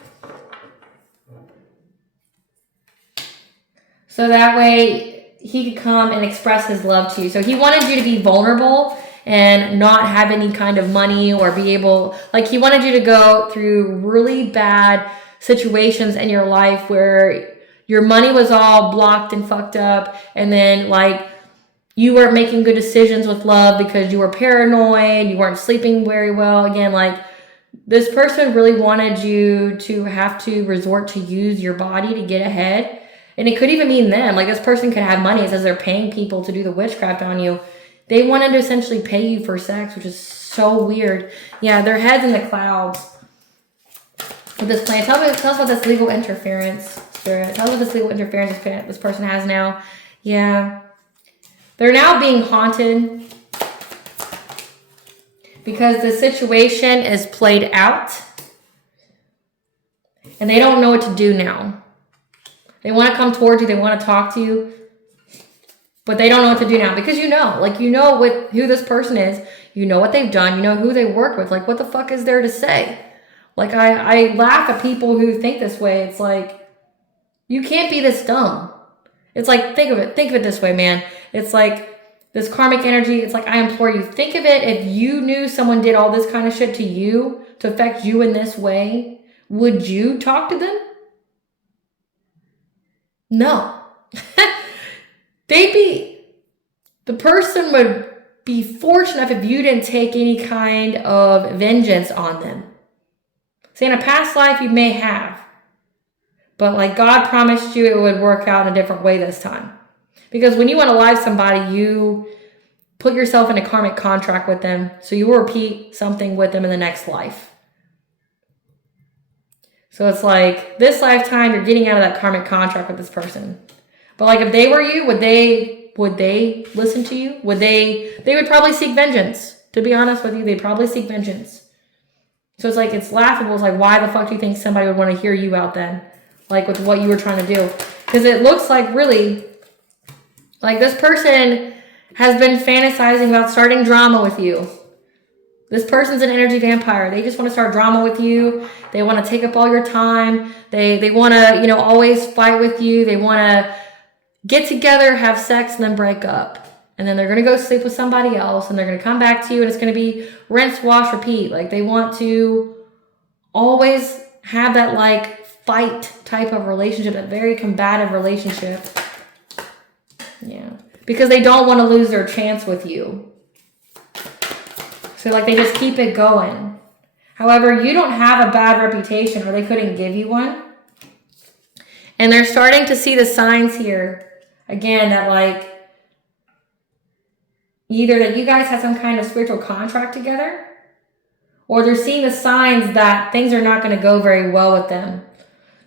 So that way he could come and express his love to you. So he wanted you to be vulnerable and not have any kind of money or be able, like he wanted you to go through really bad situations in your life where your money was all blocked and fucked up. And then like you weren't making good decisions with love because you were paranoid. You weren't sleeping very well. Again, like this person really wanted you to have to resort to use your body to get ahead. And it could even mean them. Like this person could have money. It says they're paying people to do the witchcraft on you. They wanted to essentially pay you for sex, which is so weird. Yeah, their head's in the clouds with this plan. Tell us about this legal interference, Spirit. Tell us about this legal interference this person has now. Yeah. They're now being haunted because the situation is played out and they don't know what to do now. They want to come towards you. They want to talk to you. But they don't know what to do now. Because you know who this person is. You know what they've done. You know who they work with. Like, what the fuck is there to say? Like, I laugh at people who think this way. It's like, you can't be this dumb. It's like, think of it this way, man. It's like, this karmic energy, it's like, I implore you, think of it. If you knew someone did all this kind of shit to you, to affect you in this way, would you talk to them? No. The person would be fortunate enough if you didn't take any kind of vengeance on them. See, in a past life, you may have. But like God promised you, it would work out in a different way this time. Because when you want to lie somebody, you put yourself in a karmic contract with them. So you will repeat something with them in the next life. So it's like, this lifetime, you're getting out of that karmic contract with this person. But like, if they were you, would they listen to you? They would probably seek vengeance. To be honest with you, they'd probably seek vengeance. So it's like, it's laughable. It's like, why the fuck do you think somebody would want to hear you out then? Like with what you were trying to do? Because it looks like really, like this person has been fantasizing about starting drama with you. This person's an energy vampire. They just want to start drama with you. They want to take up all your time. They want to, always fight with you. They want to get together, have sex, and then break up. And then they're going to go sleep with somebody else, and they're going to come back to you, and it's going to be rinse, wash, repeat. Like, they want to always have that, like, fight type of relationship, that very combative relationship. Yeah. because they don't want to lose their chance with you. So like they just keep it going. However, you don't have a bad reputation, or they couldn't give you one. And they're starting to see the signs here, again, that like, either that you guys have some kind of spiritual contract together, or they're seeing the signs that things are not going to go very well with them.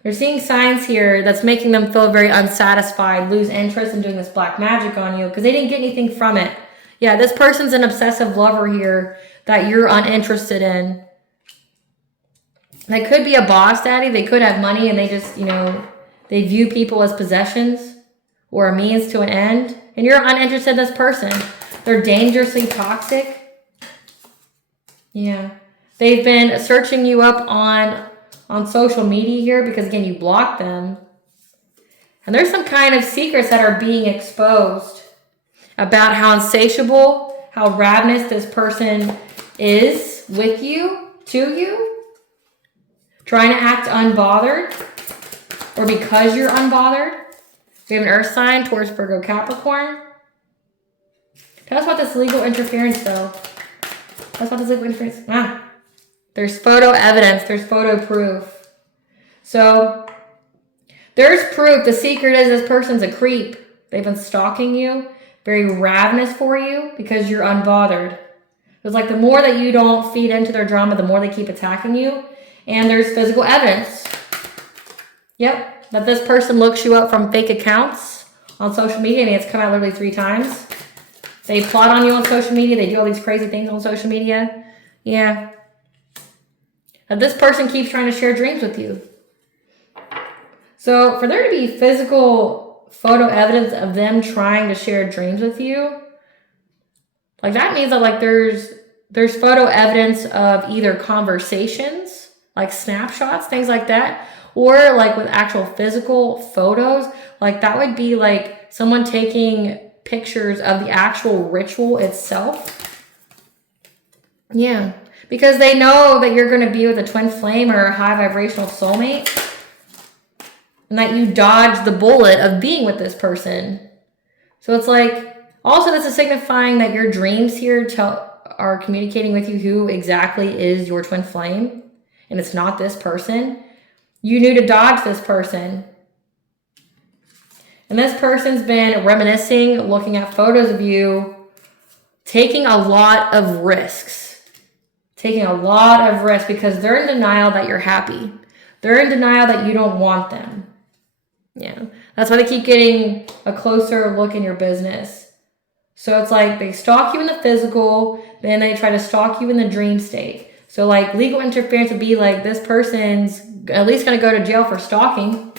They're seeing signs here that's making them feel very unsatisfied, lose interest in doing this black magic on you because they didn't get anything from it. Yeah, this person's an obsessive lover here that you're uninterested in. They could be a boss daddy. They could have money and they just, you know, they view people as possessions or a means to an end. And you're uninterested in this person. They're dangerously toxic. Yeah. They've been searching you up on social media here because, again, you blocked them. And there's some kind of secrets that are being exposed about how insatiable, how ravenous this person is with you, to you. Trying to act unbothered, or because you're unbothered. We have an earth sign, Taurus, Virgo, Capricorn. Tell us about this legal interference, though. Tell us about this legal interference. Wow. There's photo evidence. There's photo proof. So, there's proof. The secret is this person's a creep. They've been stalking you. Very ravenous for you because you're unbothered. It's like the more that you don't feed into their drama, the more they keep attacking you. And there's physical evidence. Yep. That this person looks you up from fake accounts on social media. I mean, it's come out literally 3 times. They plot on you on social media. They do all these crazy things on social media. Yeah. That this person keeps trying to share dreams with you. So for there to be physical photo evidence of them trying to share dreams with you, like that means that like there's photo evidence of either conversations, like snapshots, things like that, or like with actual physical photos, like that would be like someone taking pictures of the actual ritual itself. Yeah, because they know that you're going to be with a twin flame or a high vibrational soulmate, and that you dodged the bullet of being with this person. So it's like, also this is signifying that your dreams here are communicating with you who exactly is your twin flame, and it's not this person. You knew to dodge this person. And this person's been reminiscing, looking at photos of you, taking a lot of risks. Taking a lot of risks because they're in denial that you're happy. They're in denial that you don't want them. Yeah. That's why they keep getting a closer look in your business. So it's like they stalk you in the physical, then they try to stalk you in the dream state. So like legal interference would be like this person's at least going to go to jail for stalking.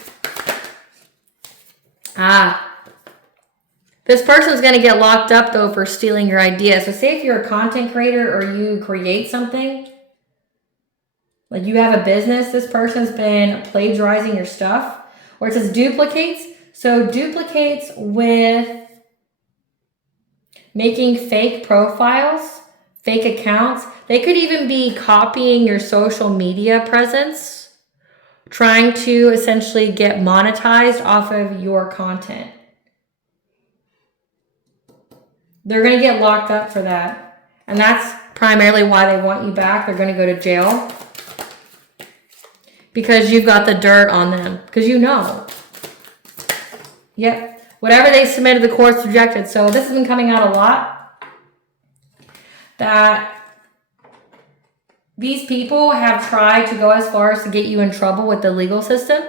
This person's going to get locked up though for stealing your idea. So say if you're a content creator or you create something, like you have a business, this person's been plagiarizing your stuff. Or it says duplicates. So duplicates with making fake profiles, fake accounts. They could even be copying your social media presence, trying to essentially get monetized off of your content. They're going to get locked up for that. And that's primarily why they want you back. They're going to go to jail. Because you've got the dirt on them. Because you know. Yep. Whatever they submitted, the court's rejected. So this has been coming out a lot. That these people have tried to go as far as to get you in trouble with the legal system.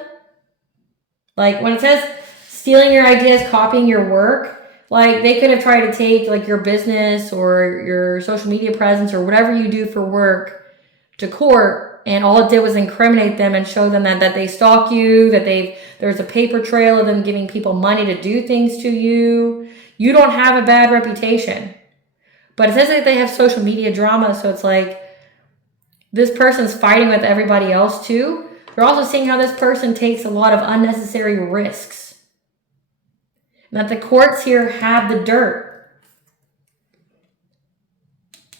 Like when it says stealing your ideas, copying your work, like they could have tried to take like your business or your social media presence or whatever you do for work to court. And all it did was incriminate them and show them that they stalk you, that there's a paper trail of them giving people money to do things to you. You don't have a bad reputation. But it says that they have social media drama, so it's like this person's fighting with everybody else too. They're also seeing how this person takes a lot of unnecessary risks. And that the courts here have the dirt.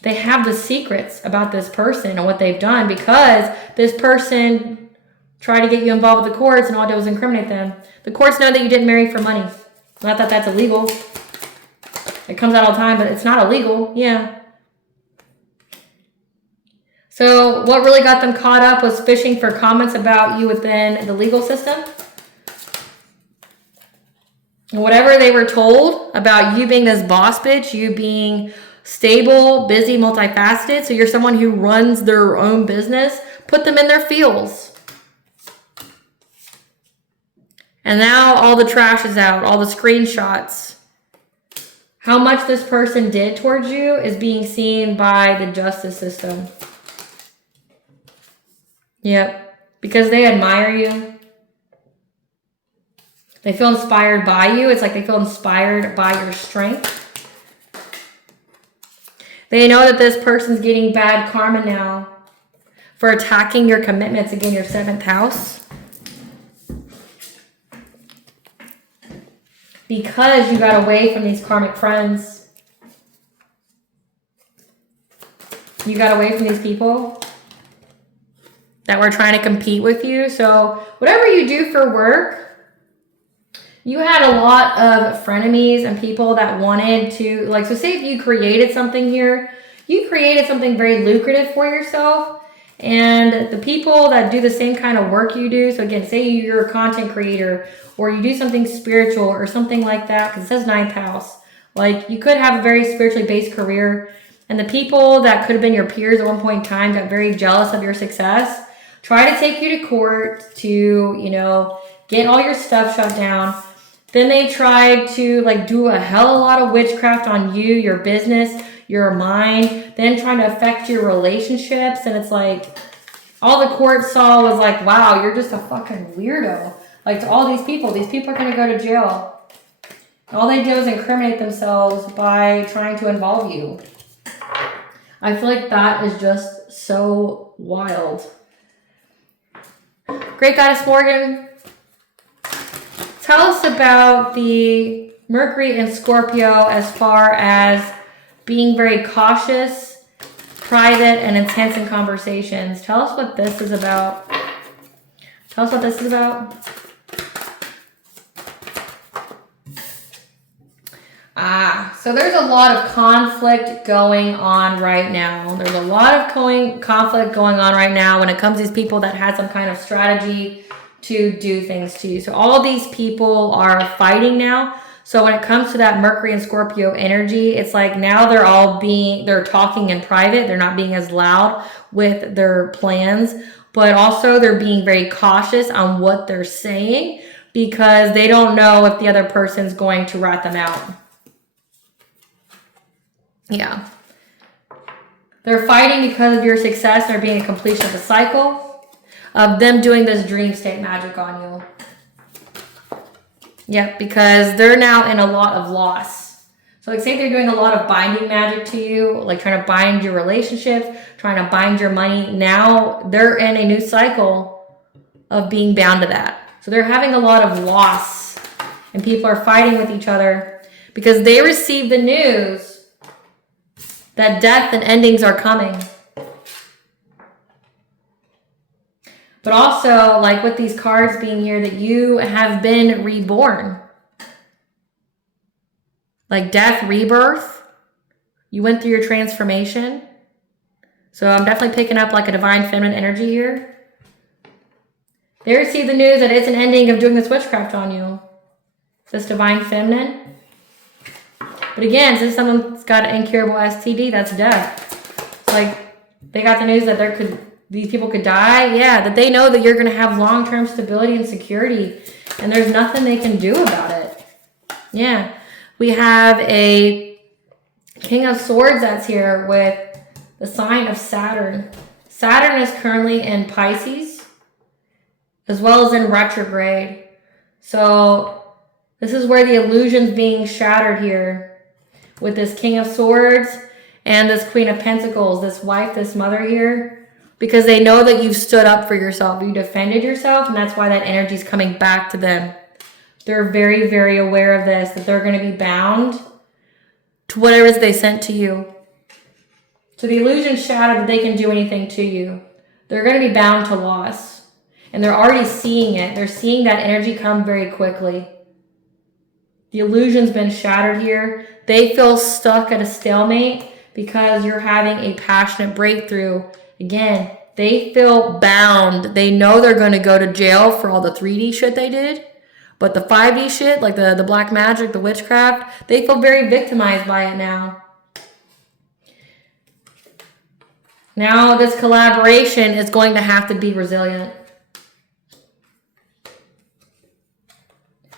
They have the secrets about this person and what they've done because this person tried to get you involved with the courts and all it did was incriminate them. The courts know that you didn't marry for money. Not that that's illegal. It comes out all the time, but it's not illegal. Yeah. So what really got them caught up was fishing for comments about you within the legal system. And whatever they were told about you being this boss bitch, you being stable, busy, multifaceted, so you're someone who runs their own business, put them in their feels. And now all the trash is out, all the screenshots. How much this person did towards you is being seen by the justice system. Yep, because they admire you. They feel inspired by you. It's like they feel inspired by your strength. They know that this person's getting bad karma now for attacking your commitments, again, your 7th house. Because you got away from these karmic friends. You got away from these people that were trying to compete with you. So whatever you do for work, you had a lot of frenemies and people that wanted to, like, so say if you created something here, you created something very lucrative for yourself, and the people that do the same kind of work you do, so again, say you're a content creator, or you do something spiritual or something like that, because it says 9th house, like you could have a very spiritually based career, and the people that could have been your peers at one point in time got very jealous of your success, try to take you to court to, you know, get all your stuff shut down. Then they tried to like do a hell of a lot of witchcraft on you, your business, your mind, then trying to affect your relationships. And it's like, all the court saw was like, wow, you're just a fucking weirdo. Like, to all these people are going to go to jail. All they did was incriminate themselves by trying to involve you. I feel like that is just so wild. Great Goddess Morgan, tell us about the Mercury and Scorpio as far as being very cautious, private, and intense in conversations. Tell us what this is about. Tell us what this is about. So there's a lot of conflict going on right now. There's a lot of conflict going on right now when it comes to these people that had some kind of strategy to do things to you. So all these people are fighting now. So when it comes to that Mercury and Scorpio energy, it's like now they're talking in private. They're not being as loud with their plans, but also they're being very cautious on what they're saying because they don't know if the other person's going to rat them out. Yeah. They're fighting because of your success. They're being a completion of the cycle of them doing this dream state magic on you. Yep, because they're now in a lot of loss. So like say they're doing a lot of binding magic to you, like trying to bind your relationships, trying to bind your money. Now they're in a new cycle of being bound to that. So they're having a lot of loss and people are fighting with each other because they received the news that death and endings are coming. But also, like with these cards being here, that you have been reborn. Like death, rebirth. You went through your transformation. So I'm definitely picking up like a divine feminine energy here. They received the news that it's an ending of doing this witchcraft on you. This divine feminine. But again, since someone's got an incurable STD, that's death. It's like they got the news that these people could die. Yeah, that they know that you're going to have long-term stability and security, and there's nothing they can do about it. Yeah, we have a King of Swords that's here with the sign of Saturn. Saturn is currently in Pisces, as well as in retrograde. So this is where the illusion's being shattered here. With this King of Swords and this Queen of Pentacles, this wife, this mother here, because they know that you've stood up for yourself. You defended yourself, and that's why that energy is coming back to them. They're very, very aware of this, that they're going to be bound to whatever they sent to you. So the illusion's shattered that they can do anything to you. They're going to be bound to loss, and they're already seeing it. They're seeing that energy come very quickly. The illusion's been shattered here. They feel stuck at a stalemate because you're having a passionate breakthrough. Again, they feel bound. They know they're going to go to jail for all the 3D shit they did. But the 5D shit, like the black magic, the witchcraft, they feel very victimized by it now. Now this collaboration is going to have to be resilient.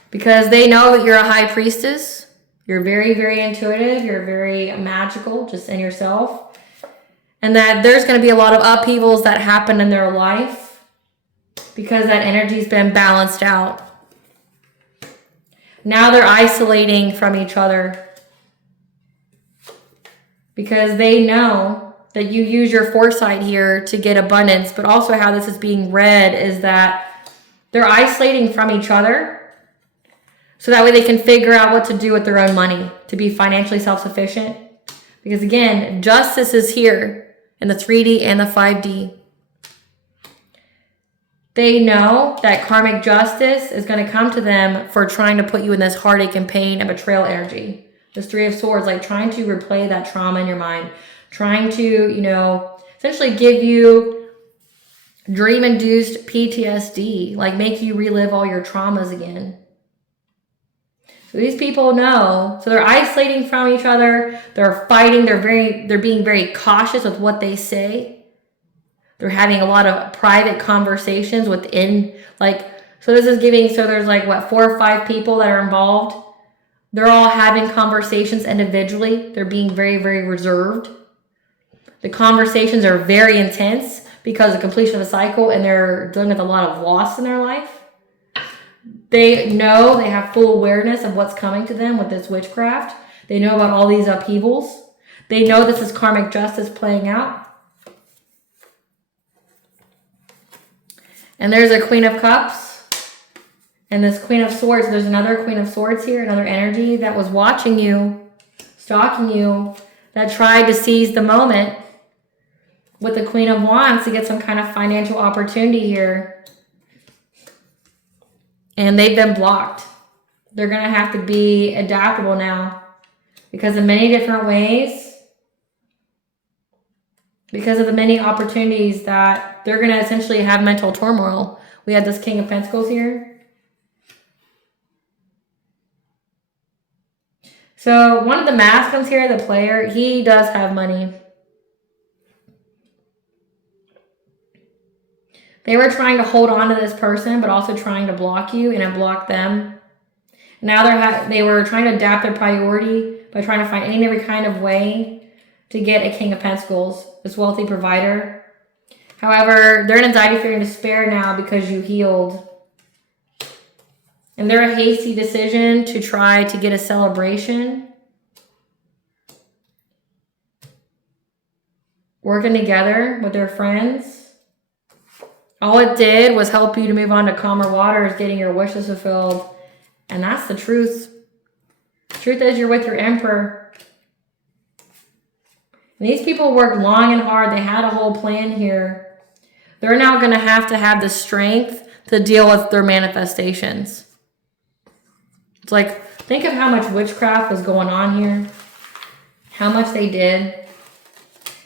Because they know that you're a high priestess. You're very, very intuitive. You're very magical just in yourself. And that there's going to be a lot of upheavals that happen in their life because that energy's been balanced out. Now they're isolating from each other because they know that you use your foresight here to get abundance, but also how this is being read is that they're isolating from each other so that way they can figure out what to do with their own money to be financially self-sufficient. Because again, justice is here in the 3D and the 5D. They know that karmic justice is going to come to them for trying to put you in this heartache and pain and betrayal energy. This 3 of Swords, like trying to replay that trauma in your mind. Trying to, essentially give you dream-induced PTSD. Like make you relive all your traumas again. So these people know. So they're isolating from each other. They're fighting. They're being very cautious with what they say. They're having a lot of private conversations within, so this is giving, so there's 4 or 5 people that are involved. They're all having conversations individually. They're being very, very reserved. The conversations are very intense because of completion of the cycle, and they're dealing with a lot of loss in their life. They know, they have full awareness of what's coming to them with this witchcraft. They know about all these upheavals. They know this is karmic justice playing out. And there's a Queen of Cups. And this Queen of Swords, there's another Queen of Swords here, another energy that was watching you, stalking you, that tried to seize the moment with the Queen of Wands to get some kind of financial opportunity here. And they've been blocked. They're going to have to be adaptable now because in many different ways, because of the many opportunities that they're going to essentially have mental turmoil. We had this King of Pentacles here. So one of the masculines here, the player, he does have money. They were trying to hold on to this person, but also trying to block you, and it blocked them. Now they were trying to adapt their priority by trying to find any and every kind of way to get a King of Pentacles, this wealthy provider. However, they're in anxiety, fear, and despair now because you healed. And they're a hasty decision to try to get a celebration. Working together with their friends. All it did was help you to move on to calmer waters, getting your wishes fulfilled. And that's the truth. The truth is you're with your Emperor. And these people worked long and hard. They had a whole plan here. They're now going to have the strength to deal with their manifestations. It's think of how much witchcraft was going on here. How much they did.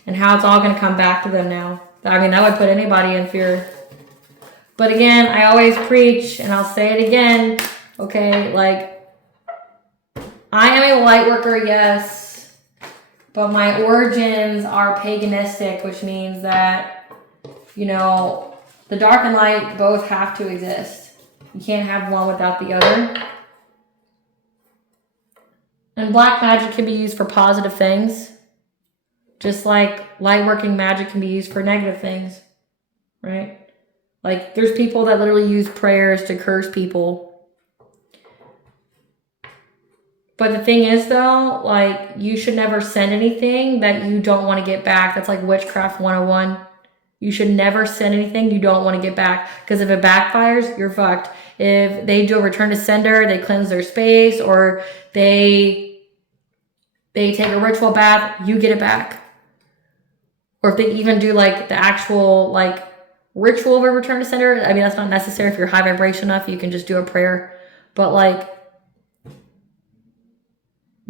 And how it's all going to come back to them now. I mean, that would put anybody in fear. But again, I always preach, and I'll say it again, okay, I am a light worker, yes. But my origins are paganistic, which means that, the dark and light both have to exist. You can't have one without the other. And black magic can be used for positive things, just like light working magic can be used for negative things, right? There's people that literally use prayers to curse people. But the thing is, though, you should never send anything that you don't want to get back. That's like Witchcraft 101. You should never send anything you don't want to get back. Because if it backfires, you're fucked. If they do a return to sender, they cleanse their space, or they take a ritual bath, you get it back. Or if they even do, the actual, ritual of a return to sender, I mean, that's not necessary. If you're high vibration enough, you can just do a prayer. But,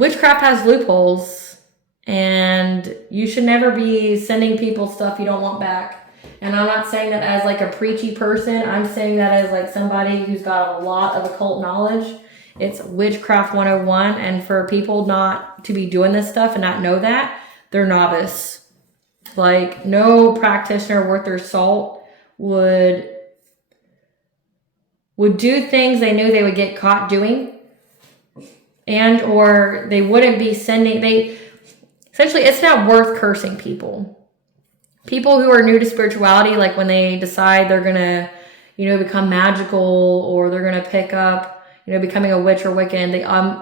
witchcraft has loopholes, and you should never be sending people stuff you don't want back. And I'm not saying that as like a preachy person. I'm saying that as like somebody who's got a lot of occult knowledge. It's witchcraft 101. And for people not to be doing this stuff and not know that, they're novice. Like, no practitioner worth their salt would do things they knew they would get caught doing, and or they wouldn't be essentially, it's not worth cursing people. People who are new to spirituality, like when they decide they're gonna, become magical, or they're gonna pick up, becoming a witch or Wiccan,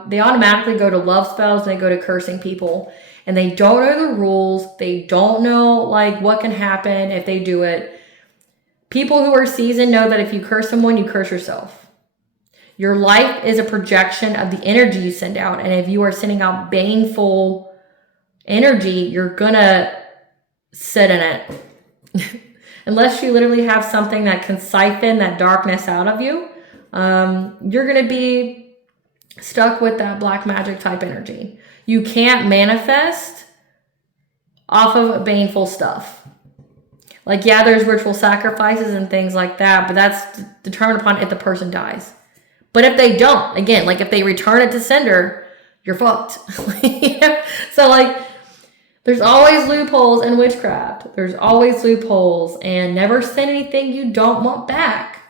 they automatically go to love spells and they go to cursing people. And they don't know the rules. They don't know like what can happen if they do it. People who are seasoned know that if you curse someone, you curse yourself. Your life is a projection of the energy you send out. And if you are sending out baneful energy, you're gonna sit in it. Unless you literally have something that can siphon that darkness out of you, you're gonna be stuck with that black magic type energy. You can't manifest off of baneful stuff. Like, yeah, there's ritual sacrifices and things like that, but that's determined upon if the person dies. But if they don't, again, like if they return it to sender, you're fucked. So like, there's always loopholes in witchcraft. There's always loopholes, and never send anything you don't want back.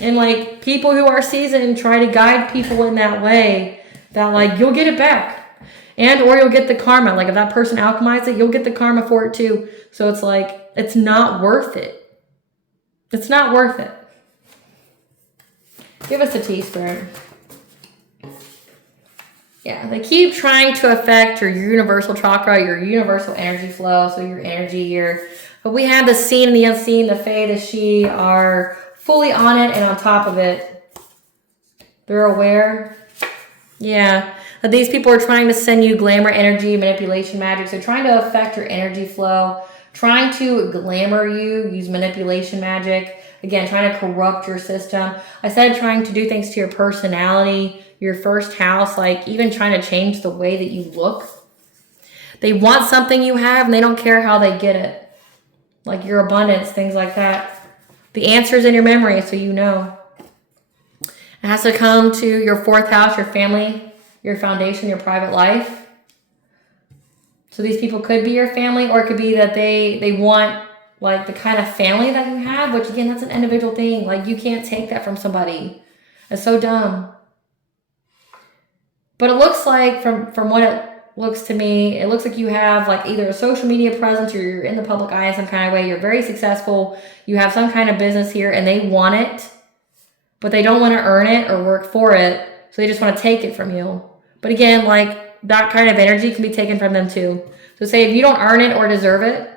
And people who are seasoned try to guide people in that way that like you'll get it back, and or you'll get the karma. Like if that person alchemized it, you'll get the karma for it too. So it's like, it's not worth it. It's not worth it. Give us a teaspoon. Yeah, they keep trying to affect your universal chakra, your universal energy flow, so your energy here. But we have the seen and the unseen, the fae, the she are fully on it and on top of it. They're aware. Yeah. These people are trying to send you glamour energy, manipulation magic. So trying to affect your energy flow, trying to glamour you, use manipulation magic. Again, trying to corrupt your system. I said trying to do things to your personality, your first house, like even trying to change the way that you look. They want something you have and they don't care how they get it. Like your abundance, things like that. The answer's in your memory, so you know. It has to come to your fourth house, your family, your foundation, your private life. So these people could be your family, or it could be that they want like the kind of family that you have, which again, that's an individual thing. Like you can't take that from somebody. It's so dumb. But it looks like from what it looks to me, it looks like you have like either a social media presence or you're in the public eye in some kind of way. You're very successful. You have some kind of business here and they want it, but they don't want to earn it or work for it. So they just want to take it from you. But again, like that kind of energy can be taken from them too. So say if you don't earn it or deserve it,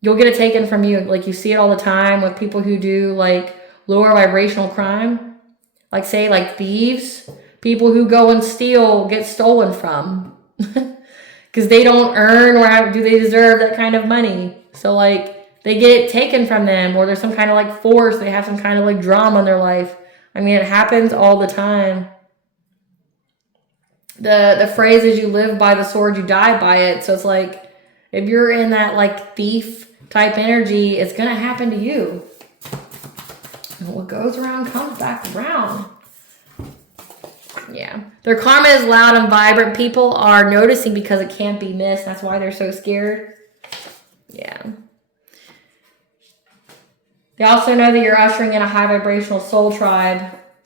you'll get it taken from you. Like you see it all the time with people who do like lower vibrational crime. Like say like thieves, people who go and steal, get stolen from. Because they don't earn or do they deserve that kind of money. So like they get it taken from them, or there's some kind of like force. They have some kind of like drama in their life. I mean, it happens all the time. The phrase is you live by the sword, you die by it. So it's like if you're in that like thief type energy, it's going to happen to you. And what goes around comes back around. Yeah. Their karma is loud and vibrant. People are noticing because it can't be missed. That's why they're so scared. Yeah. They also know that you're ushering in a high vibrational soul tribe.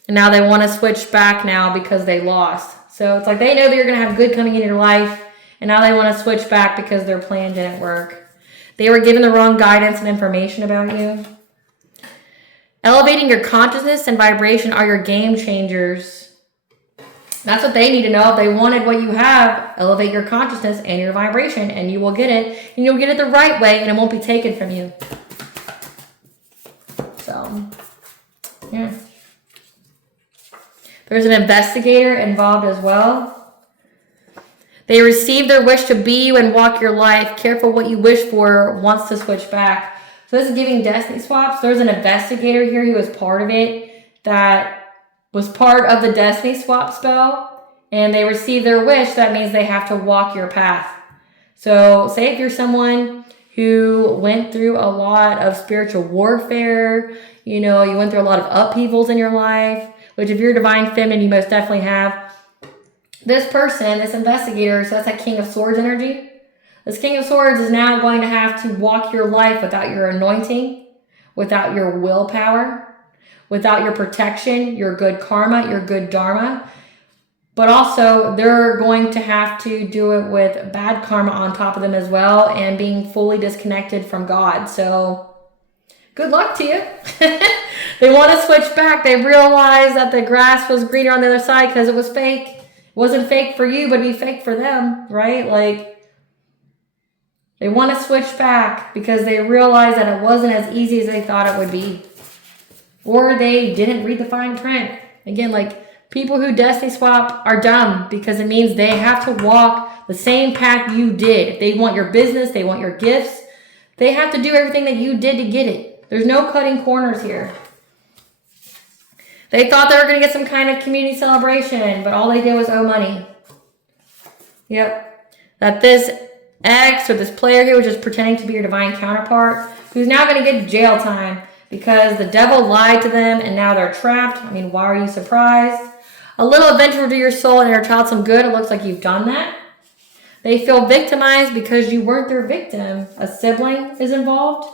And now they want to switch back now because they lost. So it's like they know that you're going to have good coming in your life. And now they want to switch back because their plan didn't work. They were given the wrong guidance and information about you. Elevating your consciousness and vibration are your game changers. That's what they need to know. If they wanted what you have, elevate your consciousness and your vibration, and you will get it. And you'll get it the right way, and it won't be taken from you. So, yeah. There's an investigator involved as well. They receive their wish to be you and walk your life. Careful what you wish for wants to switch back. So this is giving destiny swaps. There's an investigator here who is part of it that was part of the destiny swap spell and they receive their wish, that means they have to walk your path. So say if you're someone who went through a lot of spiritual warfare, you went through a lot of upheavals in your life, which if you're divine feminine, you most definitely have. This person, this investigator, so that's that King of Swords energy. This King of Swords is now going to have to walk your life without your anointing, without your willpower, without your protection, your good karma, your good dharma. But also, they're going to have to do it with bad karma on top of them as well and being fully disconnected from God. So, good luck to you. They want to switch back. They realize that the grass was greener on the other side because it was fake. It wasn't fake for you, but it'd be fake for them, right? Like, they want to switch back because they realize that it wasn't as easy as they thought it would be. Or they didn't read the fine print. Again, like, people who destiny swap are dumb because it means they have to walk the same path you did. If they want your business, they want your gifts, they have to do everything that you did to get it. There's no cutting corners here. They thought they were going to get some kind of community celebration, but all they did was owe money. Yep. That this ex or this player here was just pretending to be your divine counterpart, who's now going to get jail time because the devil lied to them and now they're trapped. I mean, why are you surprised? A little adventure will do your soul and your child some good. It looks like you've done that. They feel victimized because you weren't their victim. A sibling is involved.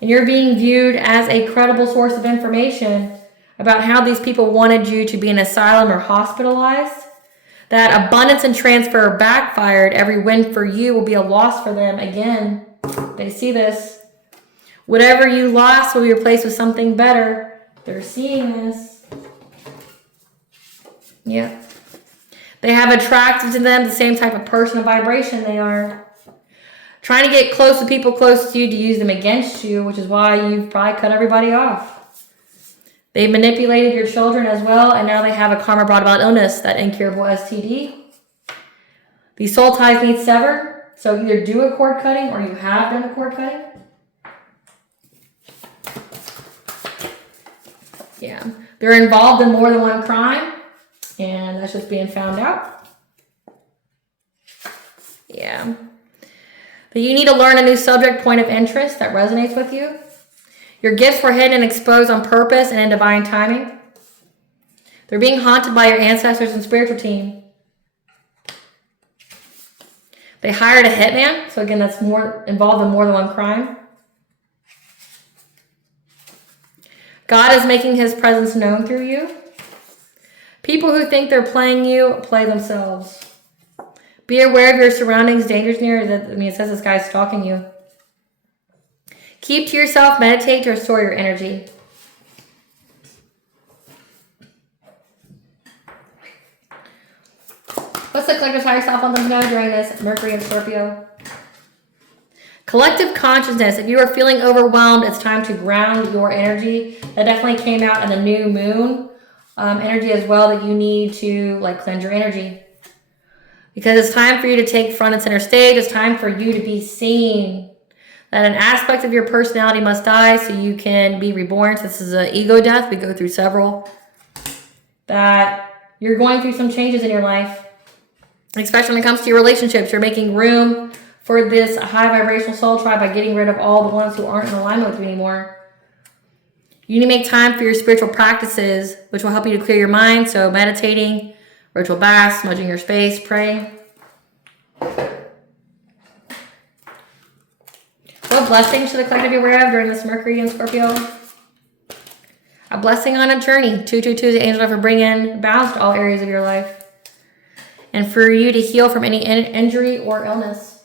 And you're being viewed as a credible source of information about how these people wanted you to be in asylum or hospitalized. That abundance and transfer backfired. Every win for you will be a loss for them. Again, they see this. Whatever you lost will be replaced with something better. They're seeing this. Yeah. They have attracted to them the same type of person and vibration they are. Trying to get close to people close to you to use them against you, which is why you've probably cut everybody off. They've manipulated your children as well, and now they have a karma brought about illness, that incurable STD. These soul ties need severed, so either do a cord cutting or you have done a cord cutting. Yeah. They're involved in more than one crime. And that's just being found out. Yeah. But you need to learn a new subject point of interest that resonates with you. Your gifts were hidden and exposed on purpose and in divine timing. They're being haunted by your ancestors and spiritual team. They hired a hitman. So again, that's more involved in more than one crime. God is making his presence known through you. People who think they're playing you play themselves. Be aware of your surroundings, dangers near. It says this guy's stalking you. Keep to yourself, meditate to restore your energy. What's the collective's higher self on them know during this Mercury and Scorpio? Collective consciousness. If you are feeling overwhelmed, it's time to ground your energy. That definitely came out in the new moon. Energy as well, that you need to cleanse your energy, because it's time for you to take front and center stage. It's time for you to be seen. That an aspect of your personality must die so you can be reborn. So this is an ego death. We go through several. That you're going through some changes in your life, especially when it comes to your relationships. You're making room for this high vibrational soul tribe by getting rid of all the ones who aren't in alignment with you anymore. You need to make time for your spiritual practices, which will help you to clear your mind. So meditating, ritual baths, smudging your space, praying. What blessings should the collective be aware of during this Mercury and Scorpio? A blessing on a journey. 222 is the angel for bringing balance to all areas of your life. And for you to heal from any injury or illness.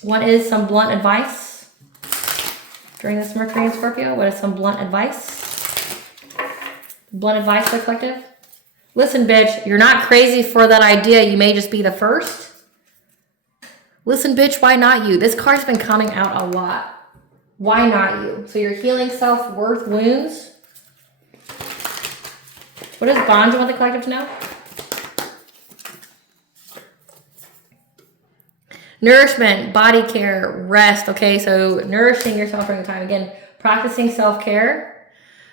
What is some blunt advice? During this Mercury and Scorpio, what is some blunt advice? Blunt advice for the collective? Listen, bitch, you're not crazy for that idea. You may just be the first. Listen, bitch, why not you? This card's been coming out a lot. Why not you? So you're healing self-worth wounds. What does Bonja want the collective to know? Nourishment, body care, rest. Okay, so nourishing yourself during the time. Again, practicing self-care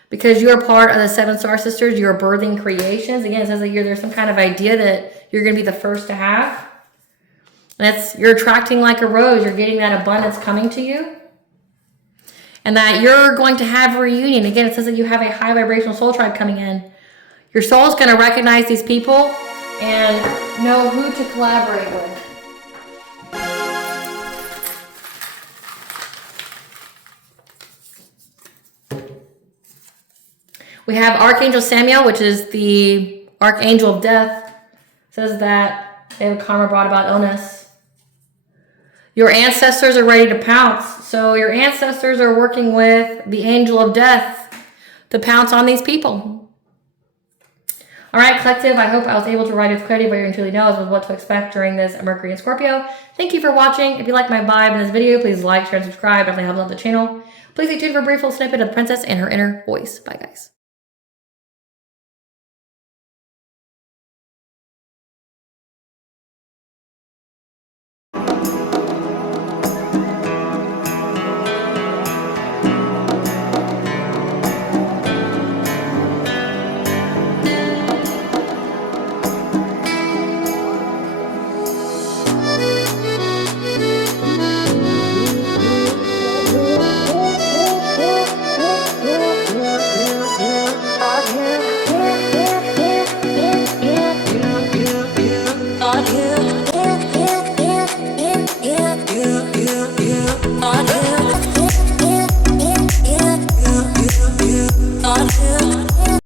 because you're part of the 7 star sisters. You're birthing creations. Again, it says that there's some kind of idea that you're going to be the first to have. You're attracting like a rose. You're getting that abundance coming to you. And that you're going to have a reunion. Again, it says that you have a high vibrational soul tribe coming in. Your soul is going to recognize these people and know who to collaborate with. We have Archangel Samuel, which is the Archangel of Death. It says that they have karma brought about illness. Your ancestors are ready to pounce. So your ancestors are working with the Angel of Death to pounce on these people. All right, collective, I hope I was able to provide you with clarity what you truly know is what to expect during this Mercury and Scorpio. Thank you for watching. If you like my vibe in this video, please like, share, and subscribe. Definitely helps out the channel. Please stay tuned for a brief little snippet of the princess and her inner voice. Bye, guys.